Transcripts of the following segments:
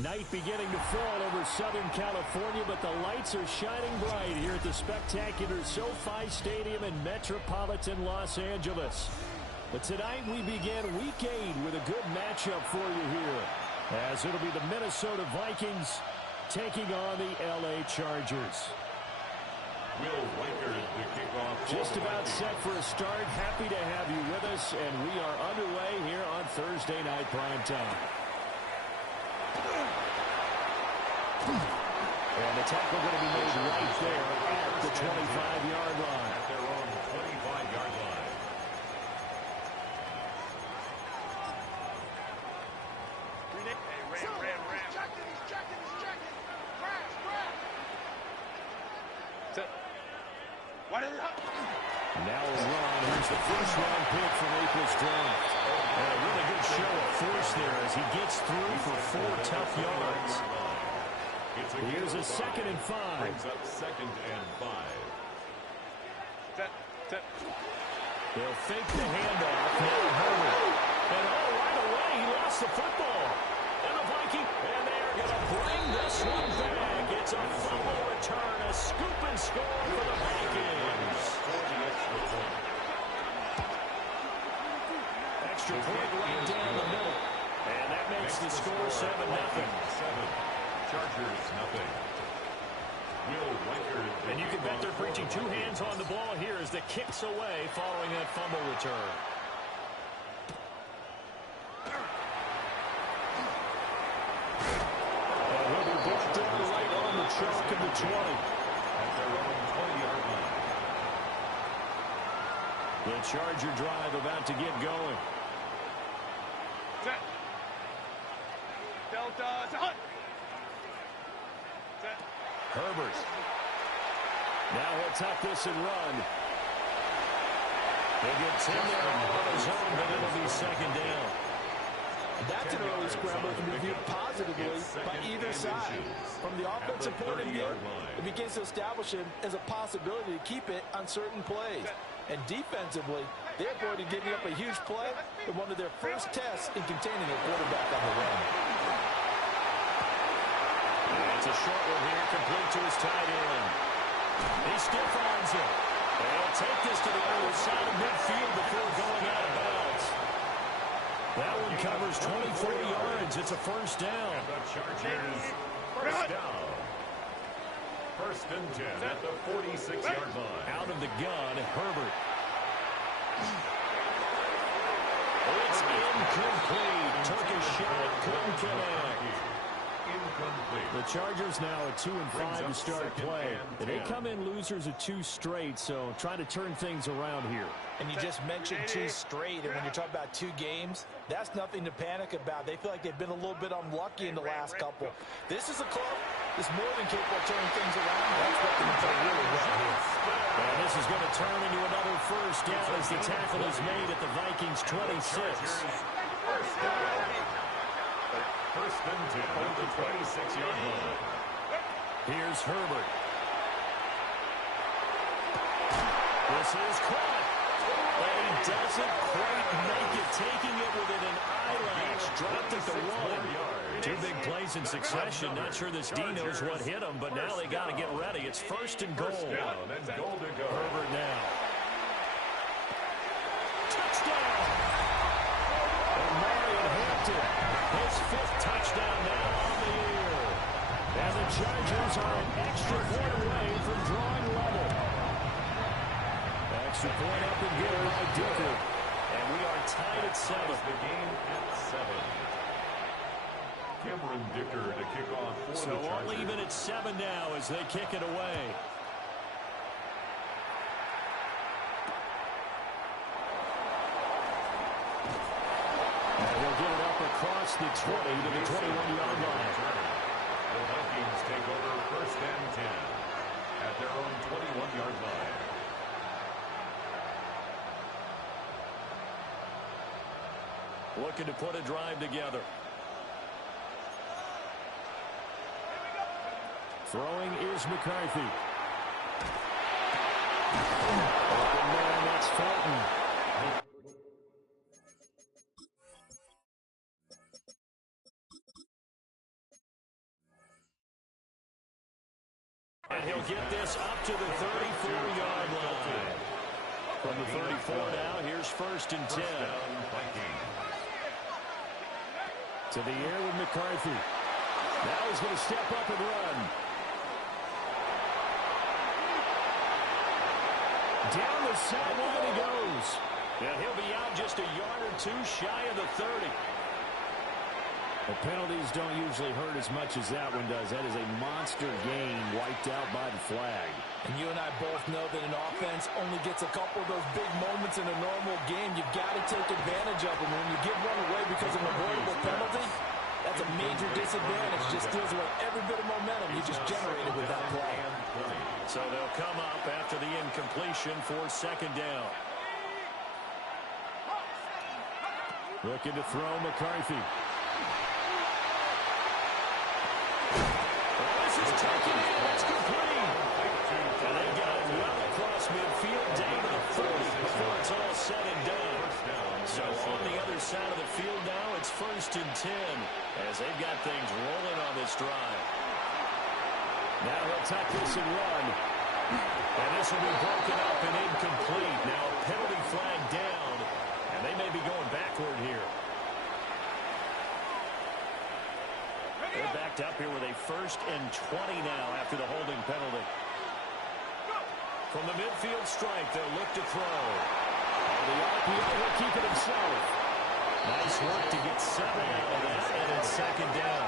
Night beginning to fall over Southern California, but the lights are shining bright here at the spectacular SoFi Stadium in metropolitan Los Angeles. But tonight we begin Week 8 with a good matchup for you here, as it'll be the Minnesota Vikings taking on the LA Chargers. Just about set for a start. Happy to have you with us, and we are underway here on Thursday Night Primetime. And the tackle going to be made right there at the 25-yard line. At their own 25-yard line. Now a run. Here's the first-round pick from April's draft. And a really good show of force there as he gets through for 4 tough yards. Here's a 2nd and 5. Brings up 2nd and 5. They'll fake the handoff. Now Herbert. And right away he lost the football. And the Vikings, and they're going to bring this one back. It's a fumble return, a scoop and score for the Vikings. Extra point right down the middle. And that makes the score 7-0. Chargers, nothing. And you can bet they're preaching 2 hands on the ball here as the kick's away following that fumble return. And he'll be brought down right on the chalk of the 20. At their own 20-yard line. The Charger drive about to get going. Set. Delta. Hunt. Herbert. Now he'll tuck this and run. He'll get 10 there on his own, but it'll be 2nd down. That's an early scramble to be viewed positively by either side. From the offensive point of view, it begins to establish him as a possibility to keep it on certain plays. And defensively, they avoided giving up a huge play in one of their first tests in containing a quarterback on the run. It's a short one here, complete to his tight end. He stiff arms it. They'll take this to the other side of midfield before going out of bounds. That one covers 24 yards. It's a first down. And the Chargers, first down. 1st and 10 at the 46-yard line. Out of the gun, Herbert. It's incomplete. Took a shot, couldn't connect. The Chargers now at 2-5 to start play. They come in losers of 2 straight, so trying to turn things around here. And you just mentioned 2 straight, and when you're talking about 2 games, that's nothing to panic about. They feel like they've been a little bit unlucky in the last couple. This is a club that's more than capable of turning things around. That's what they're doing really well here. And this is going to turn into another first down as the tackle is made at the Vikings' 26. First down. 1st and 10 at the 26-yard line. Here's Herbert. This is caught. And he doesn't quite make it, taking it within an eyelash. Dropped at the 1. 2 big plays in succession. Not sure this D knows what hit him, but now they got to get ready. It's 1st and goal. And goal to go. Herbert now. Touchdown. And Marion Hampton, his 5th touchdown now on the year. And the Chargers are an extra point away from drawing level. Extra point up and good by Dicker. And we are tied at 7. The game at 7. Cameron Dicker to kick off for the Chargers. So all even at 7 now as they kick it away. And he'll get it up across the 20 to the 21-yard line. The Vikings take over 1st and 10 at their own 21-yard line. Looking to put a drive together. Throwing is McCarthy. Open man, that's Fulton. And he'll get this up to the 34-yard line. From the 34 now, here's 1st and 10. To the air with McCarthy. Now he's going to step up and run. Down the sideline he goes. And he'll be out just a yard or two shy of the 30. The penalties don't usually hurt as much as that one does. That is a monster gain wiped out by the flag. And you and I both know that an offense only gets a couple of those big moments in a normal game. You've got to take advantage of them. When you give one away because of an avoidable penalty, that's a major disadvantage. Just steals away every bit of momentum you just generated with that play. So they'll come up after the incompletion for 2nd down. Looking to throw McCarthy. This is taken in. It's complete. And they got it well across midfield down to the 30 before it's all said and done. So on the other side of the field now, it's 1st and 10 as they've got things rolling on this drive. Now he'll tuck this and run. And this will be broken up and incomplete. Now a penalty flag down, and they may be going backward here. They're backed up here with a 1st and 20 now after the holding penalty. From the midfield strike, they'll look to throw. And the RPO will keep it himself. Nice work to get 7 out of that, and it's 2nd down.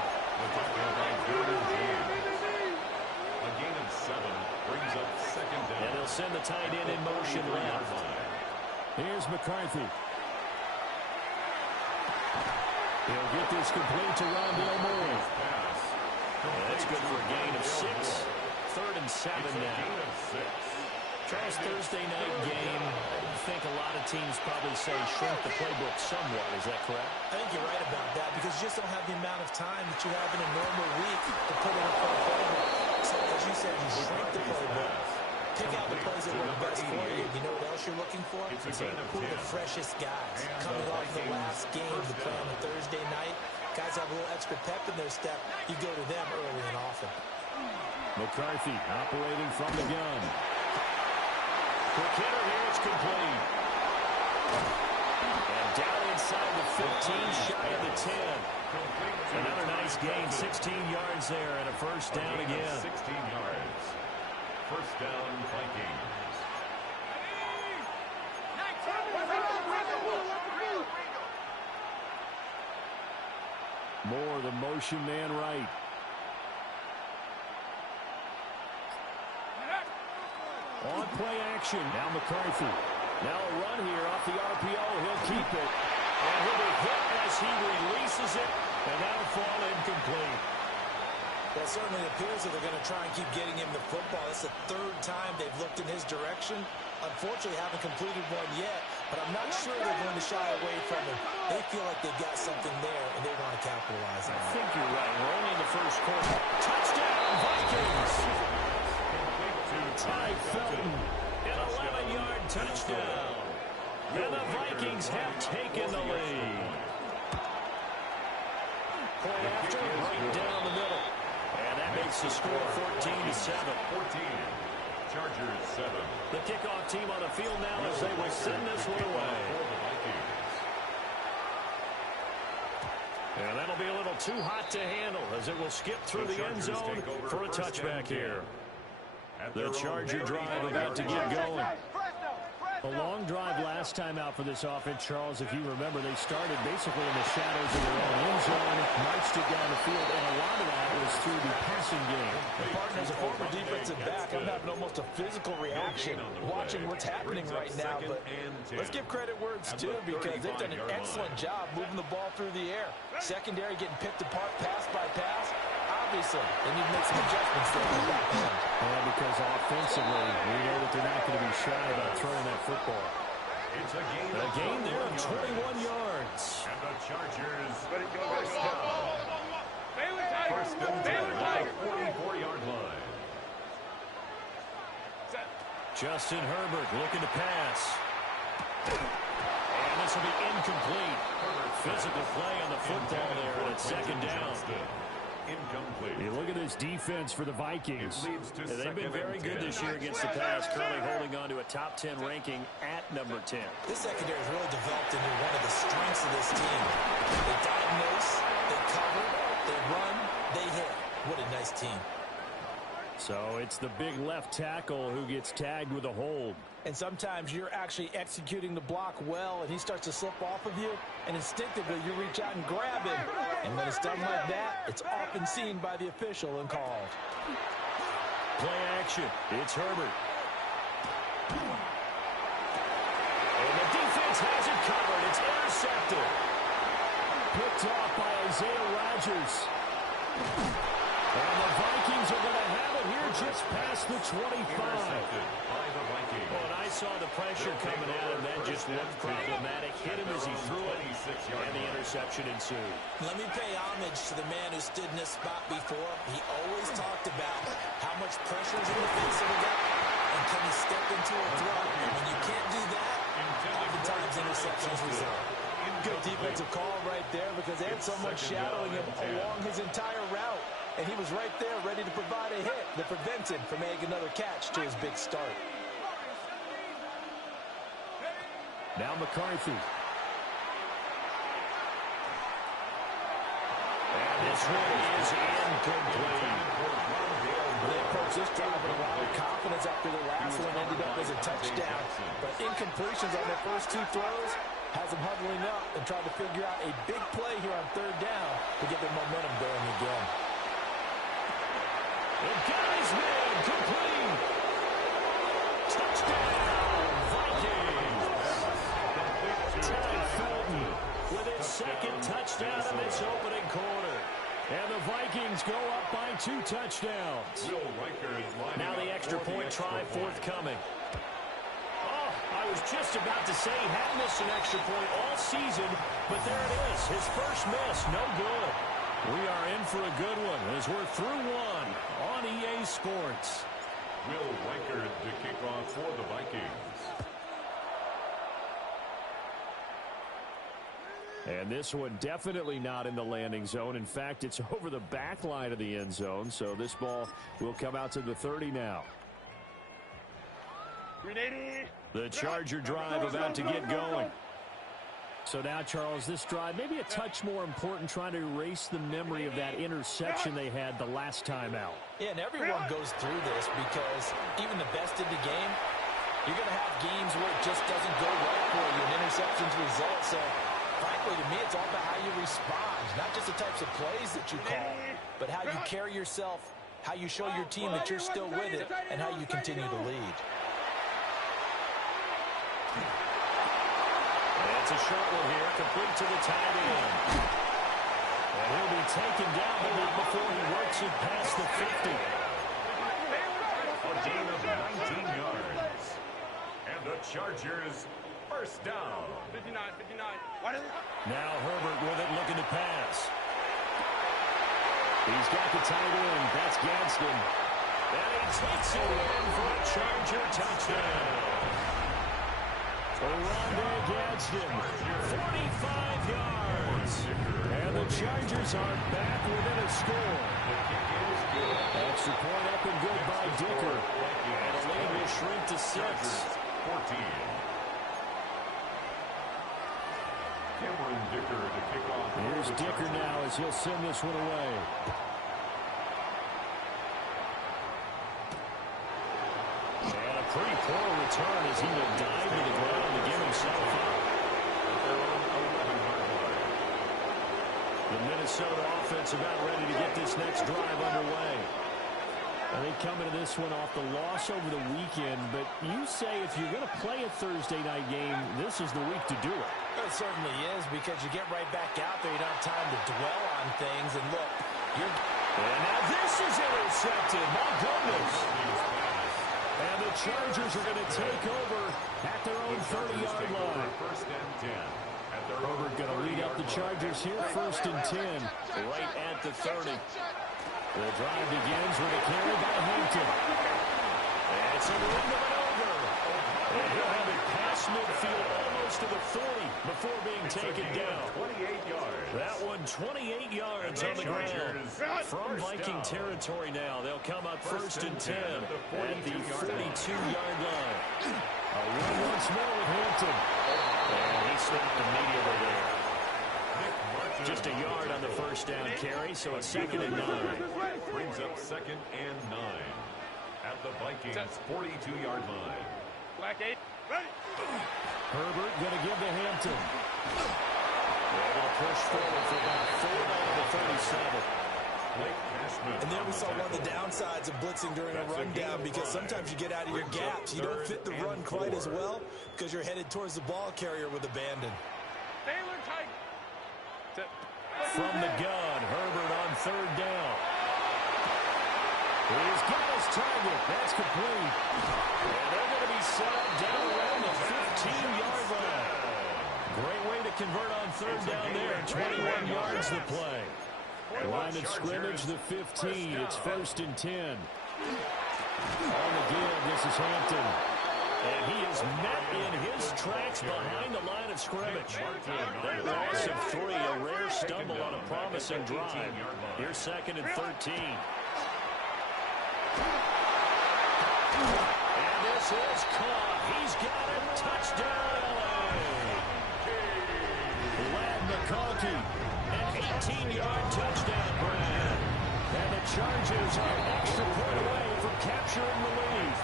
A gain of 7 brings up 2nd down. And they'll send the tight end in motion left. Here's McCarthy. He'll get this complete to Rondale Moore. That's good for a gain of 6. 3rd and 7 now. Charles, Thursday night game, I think a lot of teams probably say shrink the playbook somewhat. Is that correct? I think you're right about that because you just don't have the amount of time that you have in a normal week to put in a full playbook. So as you said, you shrink the playbook. Pick out the plays that work best for you. You know what else you're looking for? Who are the freshest guys coming off the last game to play on a Thursday night? Guys have a little extra pep in their step. You go to them early and often. McCarthy operating from the gun. Quick hitter here, it's complete. And down inside the 15, shy of the 10. Another nice gain, 16 yards there, and a 1st down again. 16 yards. 1st down, Vikings. Moore, the motion man right. On play action. Now McCarthy. Now a run here off the RPO. He'll keep it. And he'll be hit as he releases it. And that'll fall incomplete. Well, it certainly appears that they're going to try and keep getting him the football. It's the 3rd time they've looked in his direction. Unfortunately, haven't completed one yet, but I'm not sure they're going to shy away from him. They feel like they've got something there, and they want to capitalize on it. I think you're right. We're only in the 1st quarter. Touchdown, Vikings! Ty Felton, an 11-yard touchdown. And the Vikings have taken the lead. Point after, right down the middle. And that makes the score 14-7. 14. Chargers 7. The kickoff team on the field now as they will send this one away. And that'll be a little too hot to handle as it will skip through the end zone for a touchback here. The Charger drive about to get going. A long drive last time out for this offense, Charles. If you remember, they started basically in the shadows of their own end zone, marched it down the field, and a lot of that was through the passing game. The partner's a former defensive back. I'm having almost a physical reaction watching what's happening right now. But let's give credit where it's due because they've done an excellent job moving the ball through the air. Secondary getting picked apart pass by pass. Obviously, they need to make some adjustments there in the back end. And because offensively, we know that they're not going to be shy about throwing that football. It's a gain there of 21 yards. And the Chargers first down. First and 10 at the 44-yard line. Justin Herbert looking to pass. And this will be incomplete. Physical play on the football there, and it's 2nd down. incomplete. You look at this defense for the Vikings. They've been very good this year against the pass, currently holding on to a top 10 ranking at number 10. This secondary has really developed into one of the strengths of this team. They diagnose, they cover, they run, they hit. What a nice team. So it's the big left tackle who gets tagged with a hold. And sometimes you're actually executing the block well, and he starts to slip off of you, and instinctively you reach out and grab him. And when it's done like that, it's often seen by the official and called. Play action. It's Herbert. And the defense has it covered. It's intercepted. Picked off by Isaiah Rodgers. And the Vikings are going to have it here just past the 25. By the Vikings. Well, and I saw the pressure coming at him. That just looked problematic. Hit him as he threw it, and the interception ensued. Let me pay homage to the man who stood in this spot before. He always talked about how much pressure is in the face of a guy, and can he step into a throw. And when you can't do that, oftentimes interceptions result. Good defensive call right there because they had someone shadowing him along his entire route. And he was right there ready to provide a hit that prevents him from making another catch to his big start. Now McCarthy. And this one is incomplete. They approached this drive with a lot of confidence after the last one ended up as a touchdown. But incompletions on their first two throws has them huddling up and trying to figure out a big play here on third down to get their momentum going again. And got his man complete. Touchdown, Vikings. Ty Felton with his second touchdown in this opening quarter. And the Vikings go up by 2 touchdowns. Now the extra point try forthcoming. Oh, I was just about to say he hadn't missed an extra point all season, but there it is. His first miss, no good. We are in for a good one as we're through one on EA Sports. Will Reichard to kick off for the Vikings. And this one definitely not in the landing zone. In fact, it's over the back line of the end zone, so this ball will come out to the 30 now. The Charger drive about to get going. So now, Charles, this drive maybe a touch more important, trying to erase the memory of that interception they had the last time out. Yeah, and everyone goes through this because even the best in the game, you're going to have games where it just doesn't go right for you and interceptions result. So, frankly, to me, it's all about how you respond, not just the types of plays that you call, but how you carry yourself, how you show your team that you're still with it, and how you continue to lead. It's a short one here, complete to the tight end. And he'll be taken down, but not before he works it past the 50. A gain of 19 yards. And the Chargers first down. 59. Now Herbert with it, looking to pass. He's got the tight end. That's Gadsden. And he takes it in for a Charger touchdown. Rondé Gadsden, 45 yards. And the Chargers are back within a score. Extra point up and good by Dicker. And the lead will shrink to 6. 14. Cameron Dicker to kick off. Here's Dicker now as he'll send this one away. And a pretty poor return as he will dive to the ground to give himself up. The Minnesota offense about ready to get this next drive underway. I think coming to this one off the loss over the weekend, but you say if you're going to play a Thursday night game, this is the week to do it. It certainly is because you get right back out there. You don't have time to dwell on things. And look, and now this is intercepted. My goodness. And the Chargers are going to take over at their own 30-yard line. First and 10. Herbert going to lead up the Chargers here, first and 10, right at the 30. The drive begins with a carry by Hampton. And it's a run of it over. And he'll have it past midfield almost to the 40 before being taken down. 28 yards. That one him 28 yards on the ground. From Viking territory now, they'll come up first and 10 at the 42-yard line. A run once more with Hampton. And he snapped immediately there. Just a yard on the first down carry, so it's 2nd and 9. Brings up 2nd and 9 at the Vikings 42-yard line. Black 8. Ready. Herbert going to give to Hampton. They're going to push forward for about 4 out of the 37. And there we saw one of the downsides of blitzing during a rundown, because sometimes you get out of your gaps. You don't fit the run quite as well because you're headed towards the ball carrier with abandon. Baylor tight. From the gun, Herbert on 3rd down. He's got his target. That's complete. And they're going to be set up down around the 15-yard line. Great way to convert on 3rd down there. 21 yards to play. Line of scrimmage, the 15. It's 1st and 10. On the give, this is Hampton. And he is met in his tracks behind the line of scrimmage. That loss of 3, a rare stumble on a promising drive. Here's 2nd and 13. And this is caught. He's got it. Touchdown, LA. Lad McConkey. An 18-yard touchdown grab. And the Chargers are an extra point away from capturing the lead.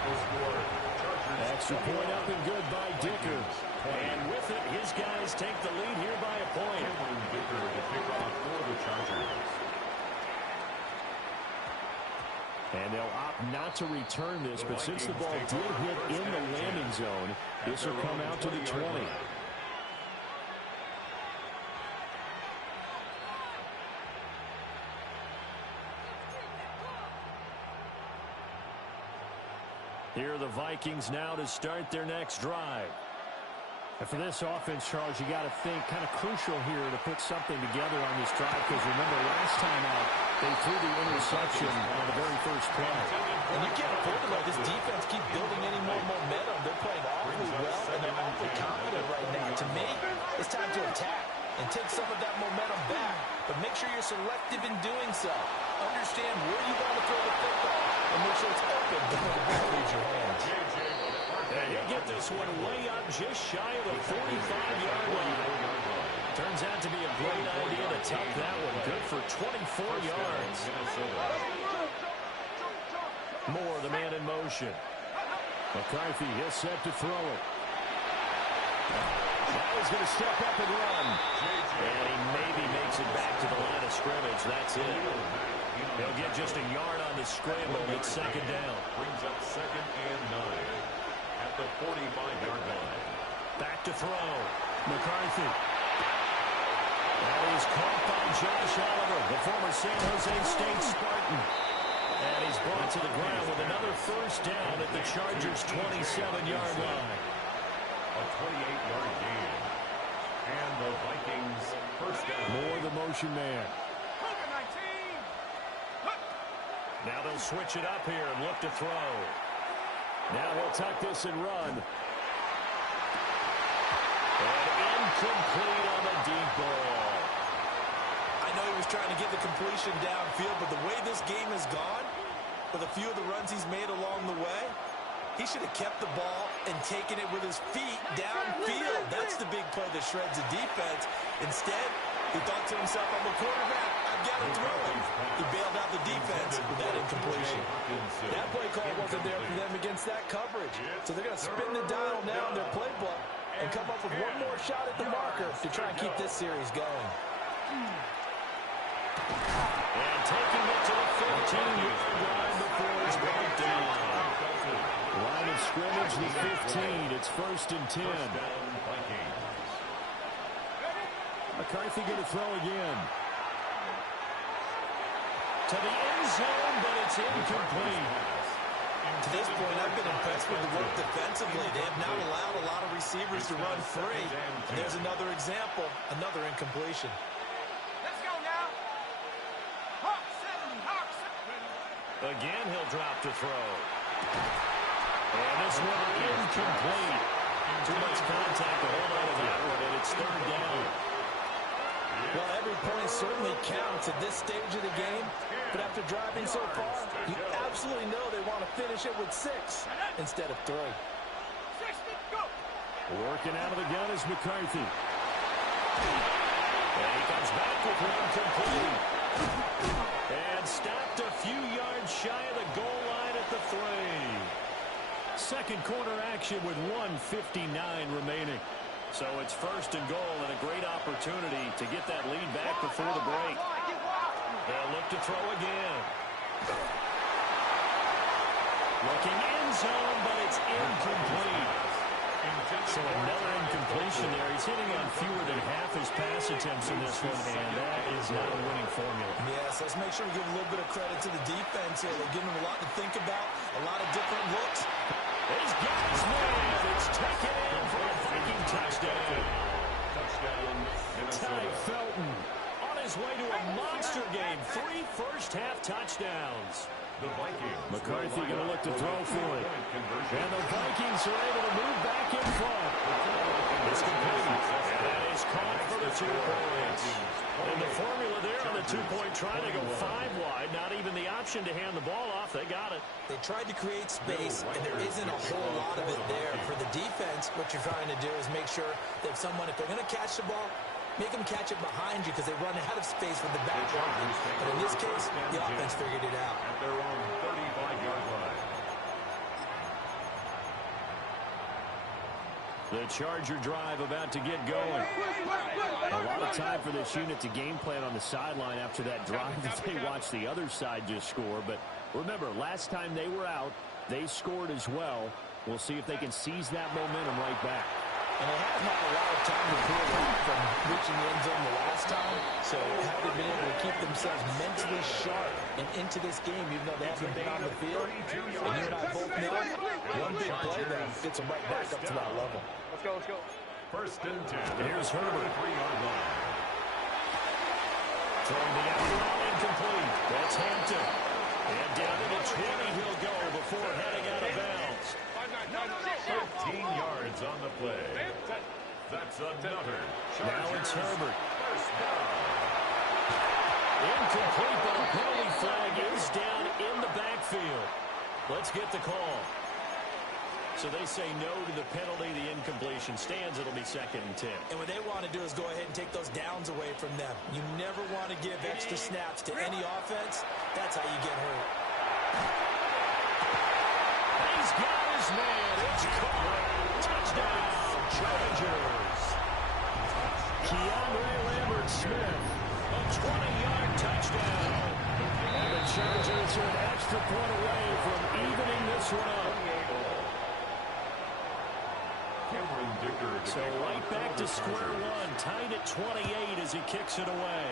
Extra point up and good by Dicker. And with it, his guys take the lead here by a point. Dicker to pick off for the Chargers. And they'll opt not to return this, but since the ball did hit in the landing zone, this will come out to the 20. Here are the Vikings now to start their next drive. And for this offense, Charles, you got to think kind of crucial here to put something together on this drive, because remember last time out, they threw the interception on the very first play. And you can't afford to let this defense keep building any more momentum. They're playing awfully well, and they're awfully confident right now. To me, it's time to attack and take some of that momentum back. But make sure you're selective in doing so. Understand where you want to throw the football, and make sure it's open before the ball leaves your hands. And he'll get this one way up just shy of the 45-yard line. Turns out to be a great idea to tuck that one. Good for 24 yards. Moore, the man in motion. McCarthy, he'll set to throw it. Now he's going to step up and run. And he maybe makes it back to the line of scrimmage. That's it. He'll get just a yard on the scramble. It's 2nd down. Brings up 2nd and 9 at the 45-yard line. Back to throw. McCarthy. And he's caught by Josh Oliver, the former San Jose State Spartan. And he's brought to the ground with another first down at the Chargers' 27-yard line. A 28-yard gain. And the Vikings first down. Moore, the motion man. Now they'll switch it up here and look to throw. Now he'll tuck this and run. And incomplete on the deep ball. I know he was trying to get the completion downfield, but the way this game has gone, with a few of the runs he's made along the way, he should have kept the ball and taken it with his feet downfield. That's the big play that shreds the defense. Instead, he thought to himself, I'm a quarterback, I've got to throw it. He bailed out the defense with that incompletion. That play call wasn't there for them against that coverage. So they're going to spin the dial now in their playbook and come up with one more shot at the marker to try and keep this series going. And taking it to the 15-yard line before it's brought down. Line of scrimmage, the 15. It's 1st and 10. McCarthy going to throw again. To the end zone, but it's incomplete. To this point, I've been impressed with the work defensively. They have not allowed a lot of receivers to run free. And there's another example, another incompletion. Let's go now. Hawk 7, Hawk 7. Again, he'll drop to throw. And this one incomplete. Too much contact to hold on to that one, and it's 3rd down. Well, every points certainly counts at this stage of the game, but after driving so far, you absolutely know they want to finish it with 6 instead of 3. Working out of the gun is McCarthy. And he comes back with one complete. And stopped a few yards shy of the goal line at the 3. Second quarter action with 1:59 remaining. So it's first and goal and a great opportunity to get that lead back before the break. They'll look to throw again. Looking end zone, but it's incomplete. So another incompletion there. He's hitting on fewer than half his pass attempts in this one, and that is not a winning formula. Yes, let's make sure we give a little bit of credit to the defense here. They're giving him a lot to think about, a lot of different looks. He's got his man. It's taken in for a Viking touchdown. Ty Felton on his way to a monster game. 3 first-half touchdowns. The Vikings. McCarthy going to look to throw for it. And the Vikings are able to move back in front. It's complete. And that is caught for the 2 points. And the formula there on the 2-point try to go 5 wide. Not even the option to hand the ball off. They got it. They tried to create space, and there isn't a whole lot of it there. For the defense, what you're trying to do is make sure that if they're going to catch the ball, make them catch it behind you because they run out of space with the back line. But in this case, the offense figured it out. At their own 35-yard line. The Charger drive about to get going. A lot of time for this unit to game plan on the sideline after that drive that they watched the other side just score. But remember, last time they were out, they scored as well. We'll see if they can seize that momentum right back. And they haven't had a lot of time to pull away from reaching the end zone the last time. So have they been able to keep themselves mentally sharp and into this game, even though they haven't been on the field? And you and I both know one big play there gets them right back up to that level. Let's go. First and 10. Here's Herbert. 3-yard line. Throwing the out route incomplete. That's Hampton. And down to the 20 he'll go before heading out of bounds. 13 yards on the play. That's another. Now it's Herbert. First down. Incomplete, but a penalty flag is down in the backfield. Let's get the call. So they say no to the penalty. The incompletion stands. It'll be 2nd and 10. And what they want to do is go ahead and take those downs away from them. You never want to give extra snaps to any offense. That's how you get hurt. He's got his man. It's caught. Touchdown, Chargers. Keandre Lambert-Smith. A 20-yard touchdown. And the Chargers are an extra point away from evening this one up. So right back to square one. Tied at 28 as he kicks it away.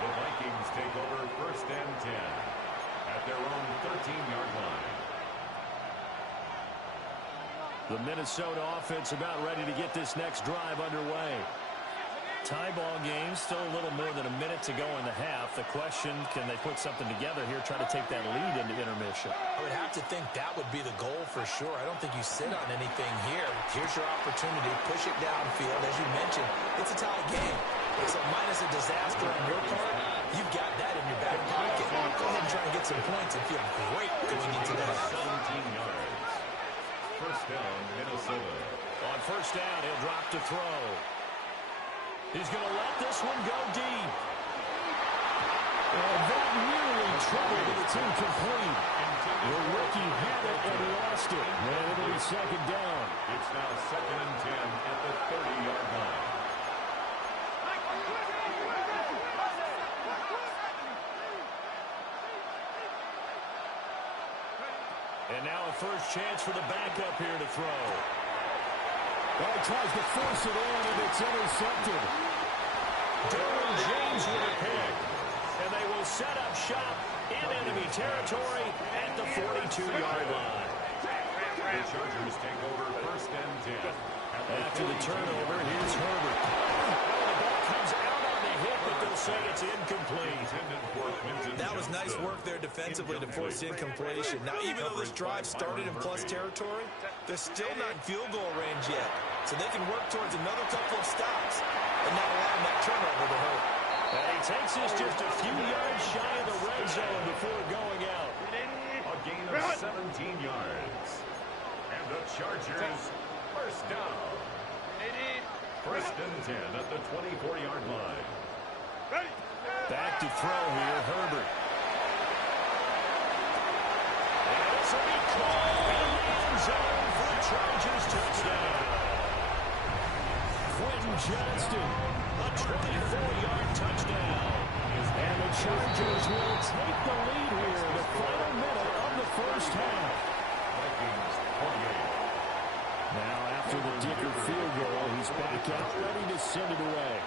The Vikings take over first and 10 at their own 13-yard line. The Minnesota offense about ready to get this next drive underway. Tie ball game, still a little more than a minute to go in the half. The question, can they put something together here, try to take that lead into intermission? I would have to think that would be the goal for sure. I don't think you sit on anything here. Here's your opportunity. Push it downfield. As you mentioned, it's a tie game. So minus a disaster on your part, you've got that in your back pocket. Go ahead and try and get some points and feel great going into that. 17 yards. First down, Minnesota. On first down, he'll drop to throw. He's going to let this one go deep. And that nearly troubled, but it's incomplete. The rookie had it and lost it. And it'll be 2nd down. It's now 2nd and 10 at the 30-yard line. And now a first chance for the backup here to throw. Well, he tries to force it in, and it's intercepted. Derwin James with a pick. And they will set up shop in enemy territory at the 42-yard line. The Chargers take over first and 10. After the turnover, here's Herbert. The ball comes out on the hit, but they'll say it's incomplete. That was nice work there defensively to force incompletion. Now, even though this drive started in plus territory, they're still not in field goal range yet. So they can work towards another couple of stops and not allowing that turnover to hurt. And he takes us just a few yards shy of the red zone before going out. A gain of 17 yards. And the Chargers, first down. First and 10 at the 24-yard line. Back to throw here, Herbert. And this will be caught in the end zone for the Chargers touchdown. Quentin Johnston, a 24-yard touchdown. And the Chargers will take the lead here in the final minute of the first half. Vikings 28. Now after the Dicker field goal, he's back out ready to send it away.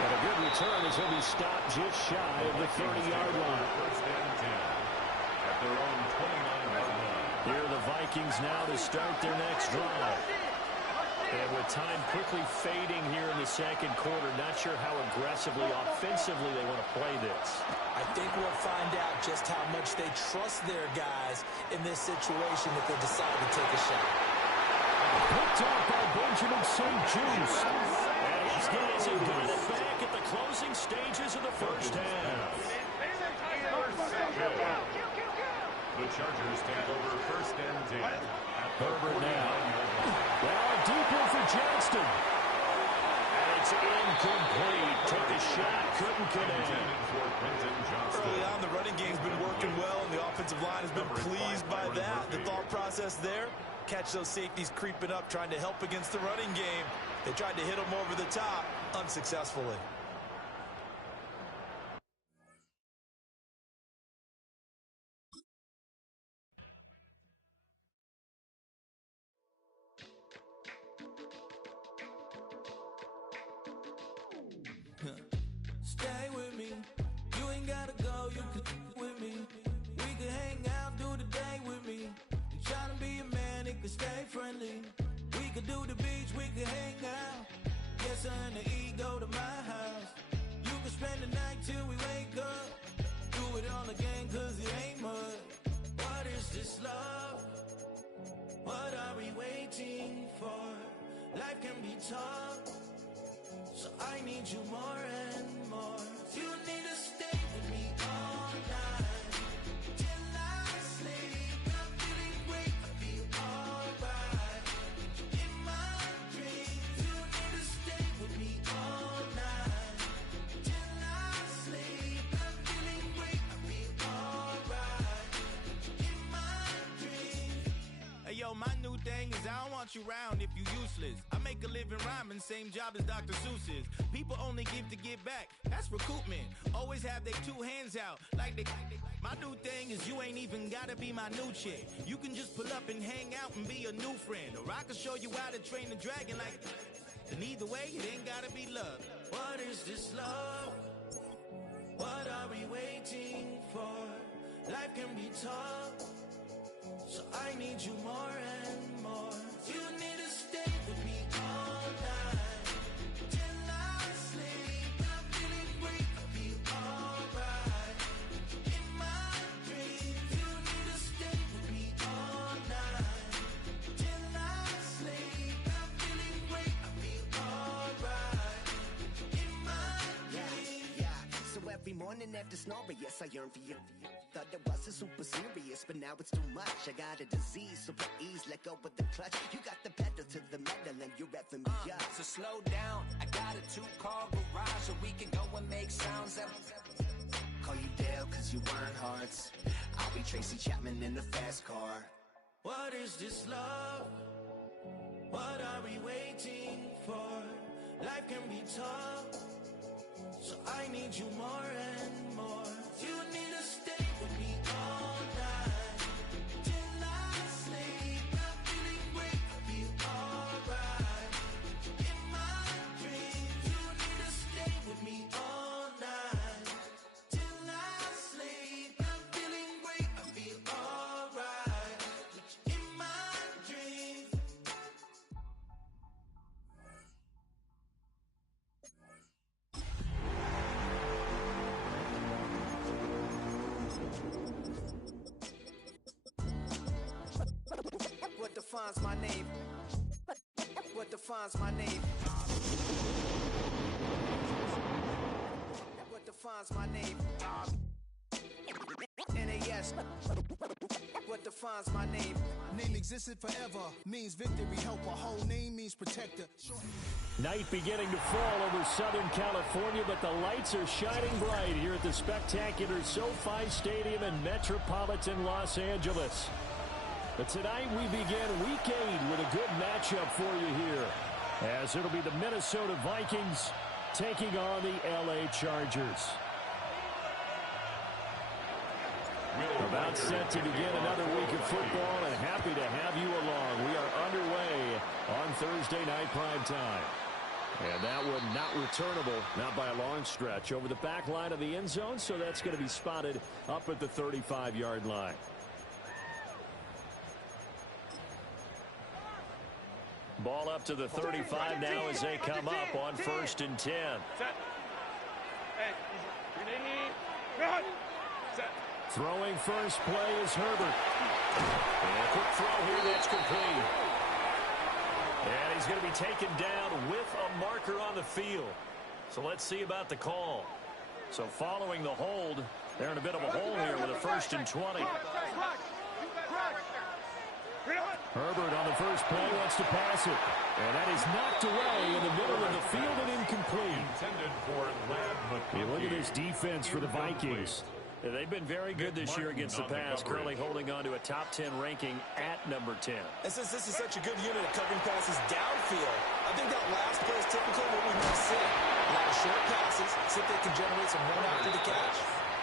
And a good return as he'll be stopped just shy of the 30-yard line. First and 10 at their own 29-yard line. Here are the Vikings now to start their next drive. And with time quickly fading here in the second quarter, not sure how aggressively, offensively they want to play this. I think we'll find out just how much they trust their guys in this situation if they decide to take a shot. Picked up by Benjamin St. Juice. And his guys have got it back at the closing stages of the first half. The Chargers take over first and 10 at the Herbert now. 49-yard line. Well, deep in for Johnston. And it's incomplete. Took a shot, couldn't connect. For Quentin Johnston. Early on, the running game's been working well, and the offensive line has been pleased by that. The thought process there, catch those safeties creeping up, trying to help against the running game. They tried to hit them over the top, unsuccessfully. Stay with me. You ain't gotta go, you can with me. We can hang out, do the day with me. You tryna be a man, it can stay friendly. We could do the beach, we can hang out. Yes, her and the E go to my house. You can spend the night till we wake up. Do it all again, cause it ain't mud. What is this love? What are we waiting for? Life can be tough, so I need you more and more. You need to stay with me all night till I sleep. I'm feeling great, I feel alright. In my dreams, you need to stay with me all night till I sleep. I'm feeling great, I feel alright. In my dreams. Hey, yo, my new thing is I don't want you around if you useless. I make a living rhyming, same job as Dr. Seuss's. People only give to get back, that's recoupment. Always have their two hands out, like they. My new thing is you ain't even gotta be my new chick. You can just pull up and hang out and be a new friend. Or I can show you how to train the dragon like. And either way, it ain't gotta be love. What is this love? What are we waiting for? Life can be tough, so I need you more and more. You need to stay with me all night till I sleep. I'm feeling great, I feel alright. In my dreams, you need to stay with me all night till I sleep. I'm feeling great, I feel alright. In my dreams. Yeah. So every morning after snoring, yes, I yearn for you. Thought it wasn't super serious, but now it's too much. I got a disease, so please let go with the clutch. You got the pedal to the metal and you're revving me up. So slow down, I got a 2-car garage so we can go and make sounds that Call you Dale cause you weren't hearts. I'll be Tracy Chapman in the fast car. What is this love? What are we waiting for? Life can be tough, so I need you more and more. You need to stay with me all night till I sleep. I'm feeling great, I feel alright. In my dreams, you need to stay with me all night till I sleep. I'm feeling great, I feel alright. In my dreams. What defines my name? What defines my name? What defines my name? NAS. What defines my name? Name existed forever, means victory, helper. Whole name means protector. Night beginning to fall over Southern California, but the lights are shining bright here at the spectacular SoFi Stadium in metropolitan Los Angeles. But tonight we begin Week 8 with a good matchup for you here, as it'll be the Minnesota Vikings taking on the LA Chargers. About set to begin another week of football, and happy to have you along. We are underway on Thursday night primetime. And that one not returnable, not by a long stretch, over the back line of the end zone, so that's going to be spotted up at the 35-yard line. Ball up to the 35 now as they come up on 1st and 10. Throwing first play is Herbert. And a quick throw here that's complete. And he's going to be taken down with a marker on the field. So let's see about the call. So following the hold, they're in a bit of a hole here with a 1st and 20. Herbert on the first play wants to pass it. And that is knocked away in the middle of the field and incomplete. You look at this defense for the Vikings. They've been very good this year against the pass, currently holding on to a top 10 ranking at number 10. And since this is such a good unit at covering passes downfield, I think that last play is typically what we want to see. A lot of short passes, see if they can generate some run after the catch.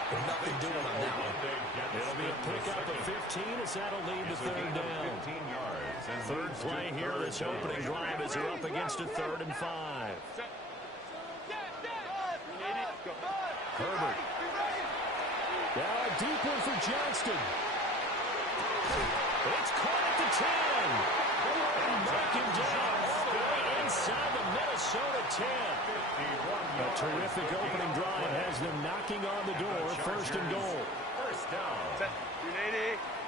But nothing doing on that one. It'll be a pickup of 15 as that'll lead to 3rd down. Third play here, this opening drive as they're up against a 3rd and 5. Herbert. Now a deep one for Johnston. It's caught at the 10. And knocked him down all the way inside the Minnesota 10. A terrific opening drive has them knocking on the door. 1st and goal. First down.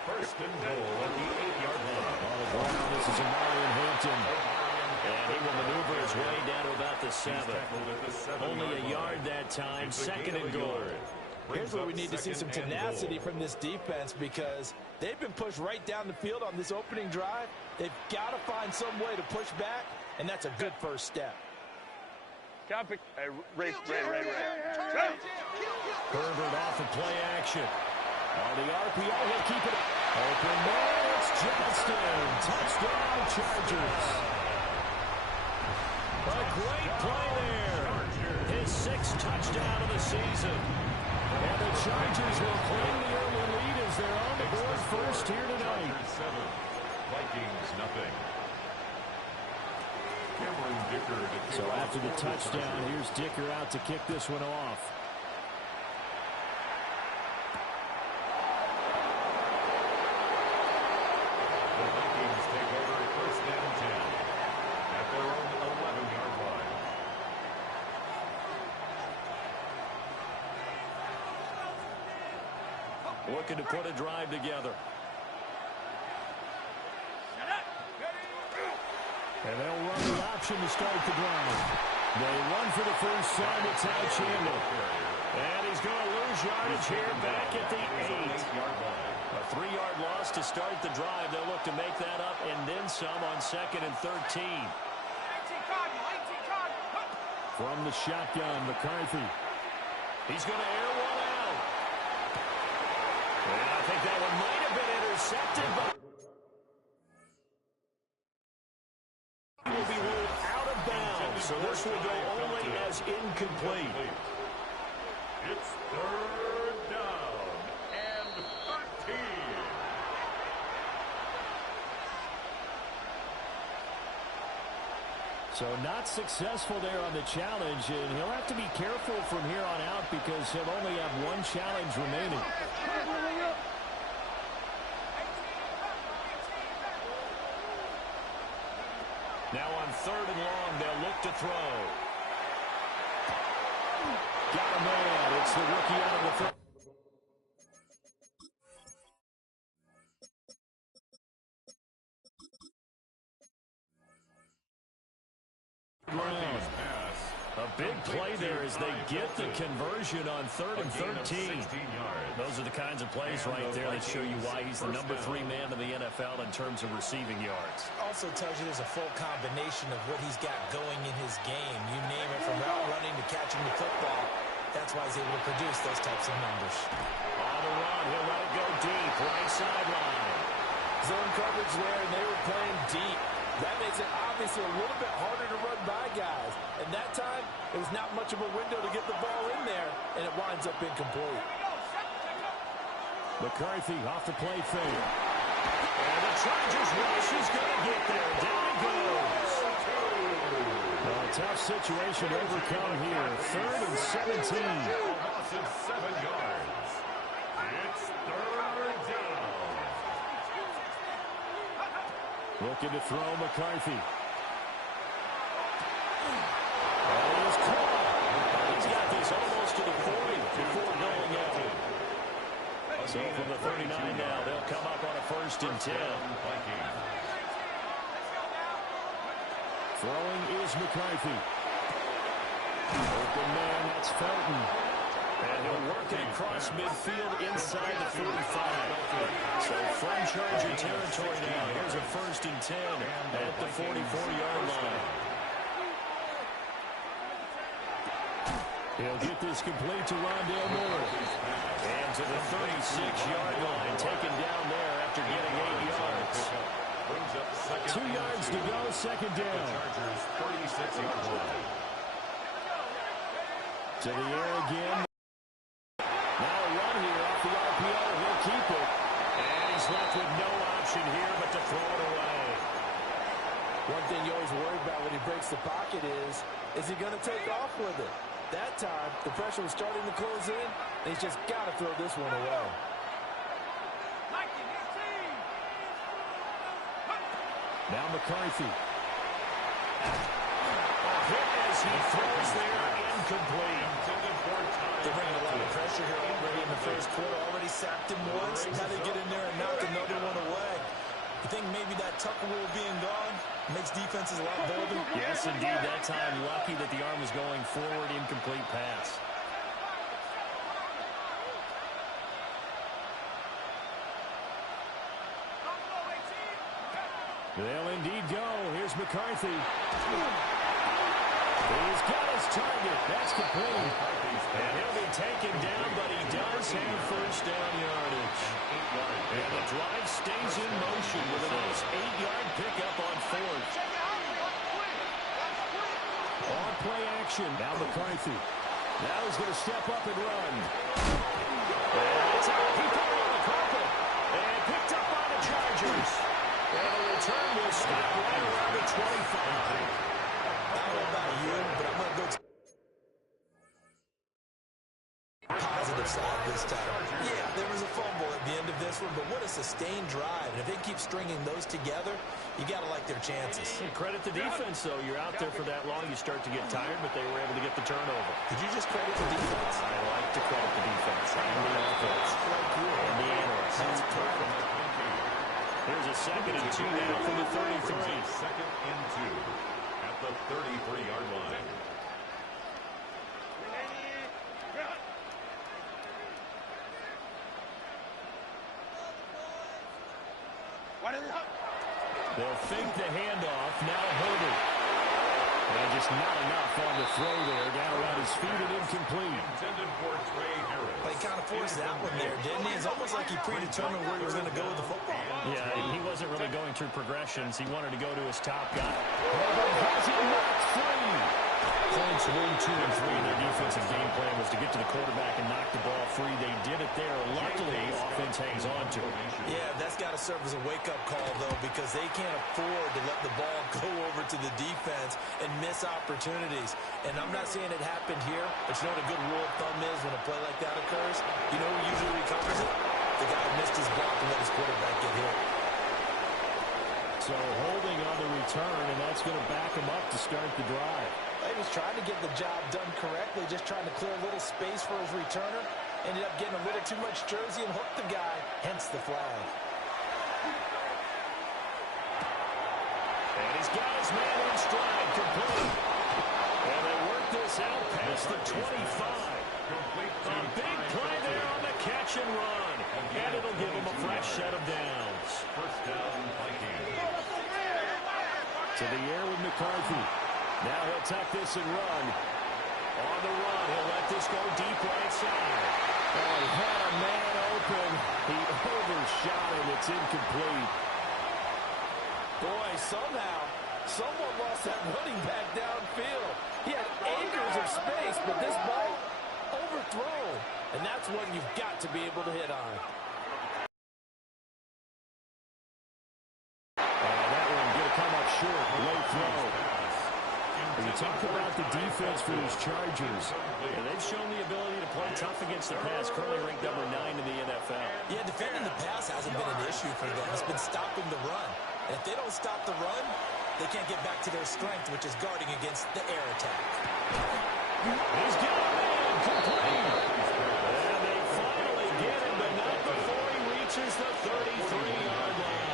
First and goal at the 8-yard line. On the ground, this is Amarian Hampton. And he will maneuver his way down to about the 7. Only a yard that time. 2nd and goal. Here's where we need to see some tenacity from this defense, because they've been pushed right down the field on this opening drive. They've got to find some way to push back, and that's a good first step. Herbert off of play action. On the RPO, he'll keep it open. There, it's Johnston. Touchdown, Chargers. A great play there. His 6th touchdown of the season. And the Chargers will claim the early lead as they're on the board first here tonight. Vikings nothing. So after the touchdown, here's Dicker out to kick this one off. The Vikings take over at 1st and 10 at their own 11-yard line. Looking to put a drive together. And they'll run the option to start the drive. They run for the first time. It's Al Chandler. And he's going to lose yardage here back at the 8. A 3-yard loss to start the drive. They'll look to make that up and then some on 2nd and 13. From the shotgun, McCarthy. He's going to air one out. And I think that one might have been intercepted, but will be ruled out of bounds, so this will go only as incomplete. It's 3rd down and 13. So not successful there on the challenge, and he'll have to be careful from here on out because he'll only have one challenge remaining. Now on 3rd and long, they'll look to throw. Got a man. It's the rookie out of the they get the conversion on 3rd and 13. Those are the kinds of plays right there that show you why he's the number 3 man in the NFL in terms of receiving yards. Also tells you there's a full combination of what he's got going in his game. You name it, from route running to catching the football. That's why he's able to produce those types of numbers. On the run, he'll let it go deep, right sideline. Zone coverage there, and they were playing deep. That makes it obviously a little bit harder to run by guys. And that time, it was not much of a window to get the ball in there, and it winds up incomplete. McCarthy off the play fake. And the Chargers rush is going to get there. Down it goes. A tough situation to overcome here. 3rd and 17. Loss of 7 yards. It's 3rd down. Looking to throw McCarthy. And he's caught. He's got this almost to the 40 before going out. So from the 39 now, they'll come up on a 1st and 10. Throwing is McCarthy. Open man, that's Felton. And he'll work it across midfield inside the 45. So from Charger territory now, here's a 1st and 10 at the 44-yard line. He'll get this complete to Rondale Moore. And to the 36-yard line, taken down there after getting 8 yards. 2 yards to go, 2nd down. Chargers 36-yard line. To the air again. Now a run here off the RPO. He'll keep it. And he's left with no option here but to throw it away. One thing you always worry about when he breaks the pocket is he going to take off with it? That time, the pressure was starting to close in, and he's just got to throw this one away. Now McCarthy. A hit as he throws there, incomplete. They're bringing a lot of pressure here already in the first quarter. Already sacked him once. Now they get in there and knock another one away. You think maybe that Tucker rule being gone makes defenses a lot bolder? Yes, indeed. That time, lucky that the arm was going forward, incomplete pass. They'll indeed go. Here's McCarthy. He's got his target. That's complete. And he'll be taken down, but he does have 1st down yardage. And the drive stays in motion with a nice 8-yard pickup on 4th. On play action. Now McCarthy. Now he's going to step up and run. And it's out. He put it on the carpet. And picked up by the Chargers. And the return will stop right around the 25. I don't know about you, but I'm going to go positive side this time. Yeah, there was a fumble at the end of this one, but what a sustained drive. And if they keep stringing those together, you got to like their chances. And credit the defense, though. You're out there for that long, you start to get tired, but they were able to get the turnover. Did you just credit the defense? I like to credit the defense and the offense and the analysts. That's perfect. Here's a 2nd and 2 now from the 33. 2nd and 2 at the 33-yard line. They'll fake the handoff. Now Herbert. And just not enough on the throw there. Down around his feet and incomplete. Intended for Trey Harris. He kind of forced that one there, didn't he? It's almost like he predetermined where he was going to go with the football. Yeah, he wasn't really going through progressions. He wanted to go to his top guy. Herbert has it knocked free. Points 1, 2, and 3. Their defensive game plan was to get to the quarterback and knock the ball free. They did it there. Luckily, offense hangs on to it. Yeah, that's got to serve as a wake-up call, though, because they can't afford to let the ball go over to the defense and miss opportunities. And I'm not saying it happened here, but you know what a good rule of thumb is when a play like that occurs? You know who usually recovers it? The guy who missed his block and let his quarterback get hit. So holding on the return, and that's going to back him up to start the drive. He was trying to get the job done correctly, just trying to clear a little space for his returner. Ended up getting a little too much jersey and hooked the guy, hence the flag. And he's got his man in stride, complete. And they work this this out past the 25. A big play there on the catch and run. And it'll give him a fresh set of downs. First down, Vikings. To the air with McCarthy. Now he'll tuck this and run. On the run, he'll let this go deep right side. Oh, he had a man open. He overshot him. It's incomplete. Boy, somehow, someone lost that running back downfield. He had acres of space, but this ball overthrown. And that's one you've got to be able to hit on. That one going to come up short. Late throw. When you talk about the defense for these Chargers, they've shown the ability to play tough against the pass, currently ranked number 9 in the NFL. Yeah, defending the pass hasn't been an issue for them. It's been stopping the run. And if they don't stop the run, they can't get back to their strength, which is guarding against the air attack. He's got a man complete. And they finally get him, but not before he reaches the 33-yard line.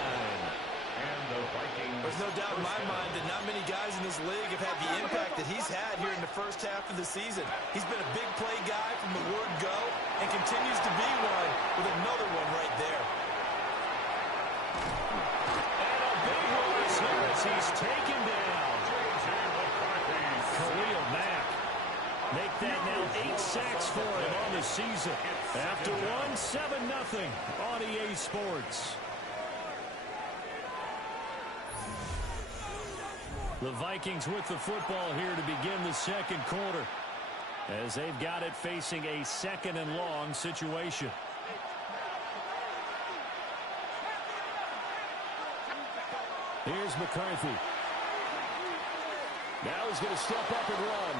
There's no doubt in my mind that not many guys in this league have had the impact that he's had here in the first half of the season. He's been a big play guy from the word go and continues to be one with another one right there. And a big loss here as he's taken down. Khalil Mack. Make that now 8 sacks for him on the season. After one, 7-0 on EA Sports. The Vikings with the football here to begin the second quarter, as they've got it facing a 2nd and long situation. Here's McCarthy. Now he's going to step up and run.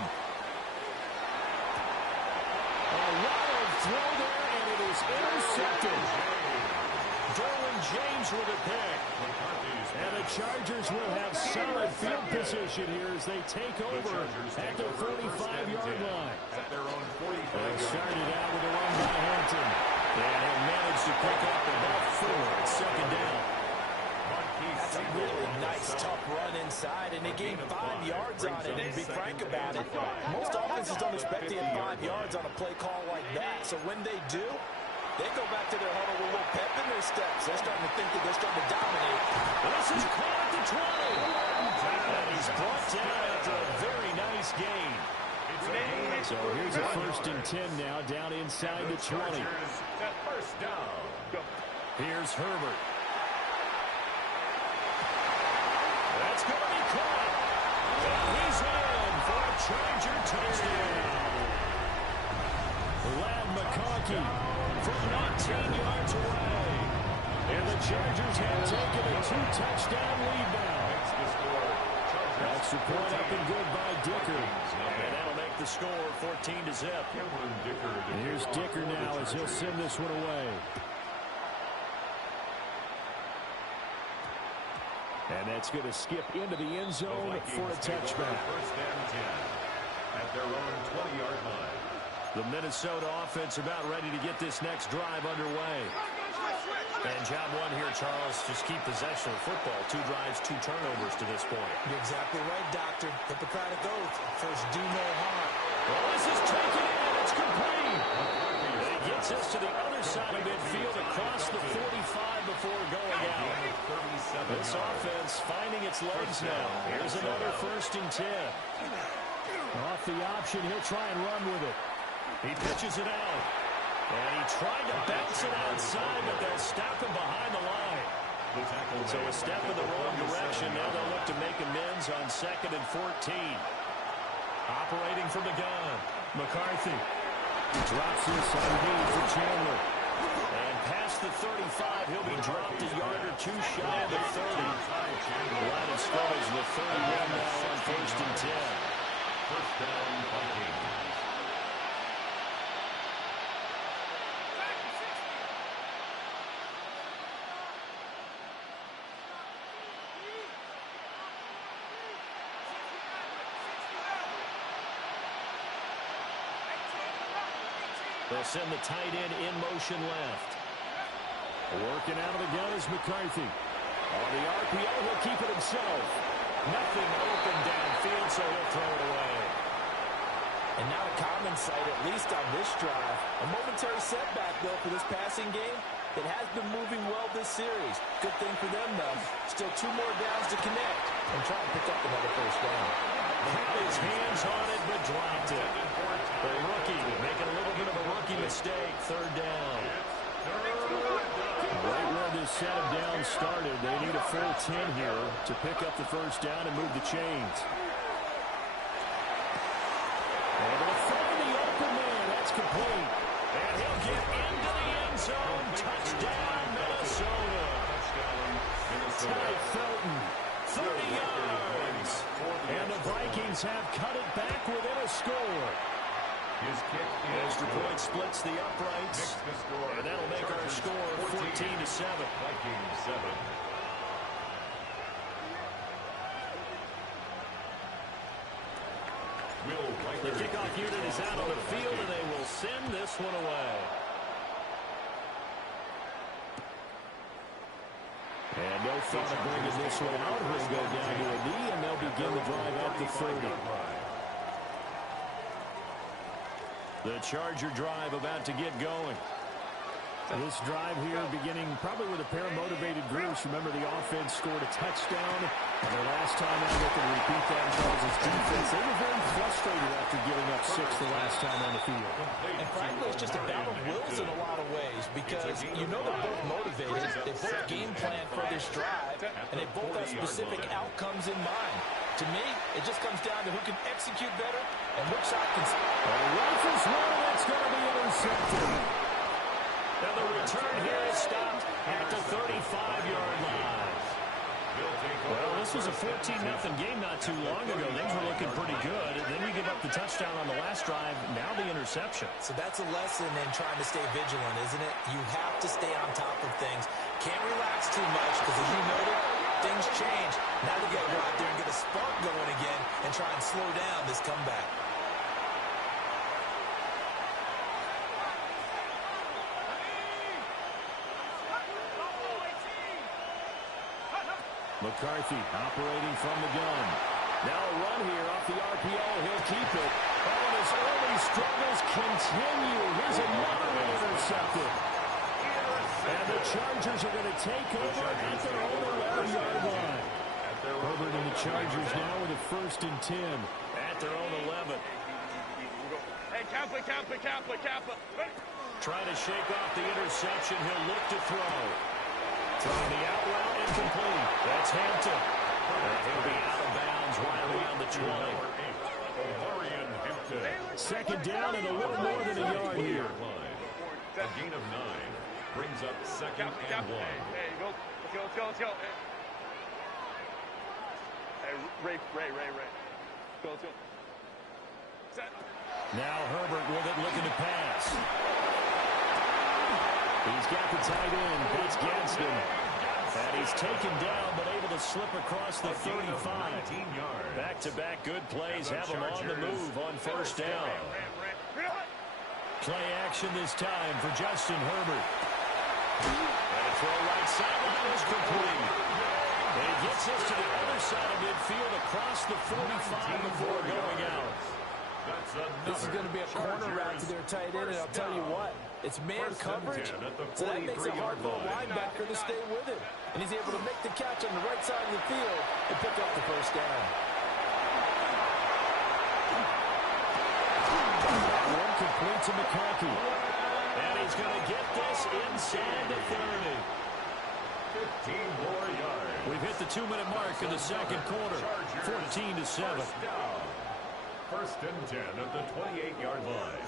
A wild throw there, and it is intercepted. Derwin James with a pick. And the Chargers will have solid field position here as they take over at the 45-yard line. They started out with a run by Hampton. And he'll manage to pick up about 4. It's 2nd down. That's a really nice, tough run inside, and they gained 5 yards on it. And to be frank about it, most offenses don't expect to get 5 yards on a play call like that. So when they do, they go back to their huddle with a little pep in their steps. They're starting to think that they're starting to dominate. This is caught at the 20. And he's brought down after a very nice gain. So here's a 1st and 10 now, down inside the 20. First down. Here's Herbert. That's going to be caught. And he's in for a Charger touchdown. Lad McConkey from 19 yards away. And the Chargers have taken a 2-touchdown lead now. Extra point up and good by Dicker. And that'll make the score 14-0. And here's Dicker now as he'll send this one away. And that's going to skip into the end zone for a touchback. First and 10 at their own 20-yard line. The Minnesota offense about ready to get this next drive underway. And job one here, Charles, just keep possession of football. 2 drives, 2 turnovers to this point. You're exactly right, Doctor. Hippocratic oath. First, do no harm. Well, this is taken in. It's complete. And it gets us to the other side of midfield across the 45 before going out. This offense finding its legs now. Here's another 1st and 10. Off the option, he'll try and run with it. He pitches it out. And he tried to bounce it outside, but they'll stop him behind the line. So a step in the wrong direction. Now they'll look to make amends on 2nd and 14. Operating from the gun, McCarthy. He drops this underneath for Chandler. And past the 35, he'll be dropped a yard or 2 shy of the 30. The line of scrimmage, the 31 now on 1st and 10. First down, Vikings. They'll send the tight end in motion left. Working out of the gun is McCarthy. On the RPO, he'll keep it himself. Nothing open downfield, so he'll throw it away. And not a common sight, at least on this drive. A momentary setback, though, for this passing game. It has been moving well this series. Good thing for them, though. Still 2 more downs to connect and try to pick up another first down. Had his hands on it, but dropped it. The rookie making a little bit of a rookie mistake. 3rd down. Right where this set of downs started, they need a full 10 here to pick up the first down and move the chains. Able to find the open man. That's complete. And he'll get into the end zone. Touchdown, Minnesota. Ty Felton, 30 yards. and the Vikings have cut it back within a score. His kick Extra point splits the uprights. And that'll make our score 14-7. Vikings 7. The kickoff unit is out on the field, and they will send this one away. And no thought of bringing this one out. He'll go down to a knee, and they'll begin the drive at the 30. The Charger drive about to get going. This drive here beginning probably with a pair of motivated groups. Remember, the offense scored a touchdown. And the last time out, they could repeat that in Chargers defense. They were very frustrated after giving up 6 the last time on the field. And frankly, it's just a battle of wills in a lot of ways because you know they're both motivated. They both game plan for this drive, and they both have specific outcomes in mind. To me, it just comes down to who can execute better and which side can... Rifles one, and that's going to be intercepted. And the return here is stopped at the 35-yard line. Well, this was a 14-0 game not too long ago. Things were looking pretty good. And then you give up the touchdown on the last drive. Now the interception. So that's a lesson in trying to stay vigilant, isn't it? You have to stay on top of things. Can't relax too much because, as you noted, things change. Now they got to go out there and get a spark going again and try and slow down this comeback. McCarthy operating from the gun. Now a run here off the RPO. He'll keep it. Oh, and his early struggles continue. Here's another one intercepted. And the Chargers are going to take over at their own 11-yard line. Herbert and the Chargers now with a 1st and 10. At their own 11. Hey, Kappa. Trying to shake off the interception. He'll look to throw. Throwing the out route incomplete. That's Hampton. And he'll be out of bounds right around the 20. 2nd down and a little more than a yard here. A gain of 9 brings up 2nd and 1. Hey, let's go. Hey, Ray. Let's go. Set. Now Herbert with it, looking to pass. He's got the tight end. That's Gadsden. And he's taken down, but able to slip across the 35. Back-to-back good plays have him on the move on 1st down. Play action this time for Justin Herbert. And a throw right side, and that is complete. And he gets us to the other side of midfield across the 45 before going out. This is going to be a corner route to their tight end, and I'll tell you what, it's man coverage, so that makes it hard for a linebacker to stay with it. And he's able to make the catch on the right side of the field and pick up the 1st down. That one complete to McCarthy. And he's going to get this inside the 15 more yards. We've hit the 2-minute mark in the 2nd quarter. 14-7. 1st and 10 at the 28-yard line.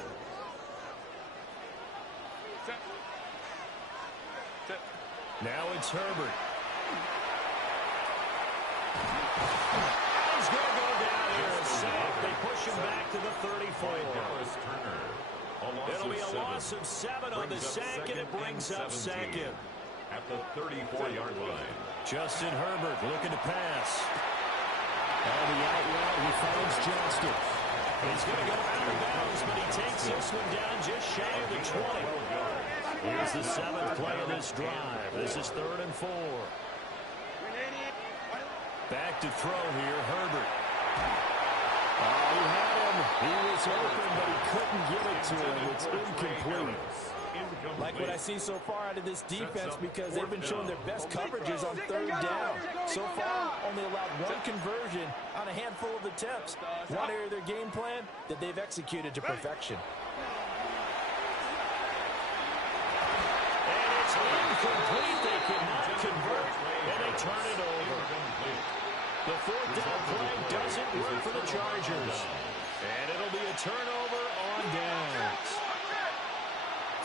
Now it's Herbert. He's going to go down here. Safe. They push him back to the 34. It'll be a loss of 7 on the sack, and it brings up 2nd. At the 34-yard line. Justin Herbert looking to pass. On the out route, he finds Johnston. He's going to go out of bounds, but he takes this one down just shy of the 20. Here's the 7th play of this drive. This is 3rd and 4. Back to throw here, Herbert. He had him. He was open, but he couldn't get it to him. It's incomplete. Like what I see so far out of this defense, because they've been showing their best coverages on third down. So far, only allowed one conversion on a handful of attempts. One area of their game plan that they've executed to perfection. And it's incomplete. They could not convert, and they turn it over. The fourth down play doesn't work for the Chargers. And it'll be a turnover on downs.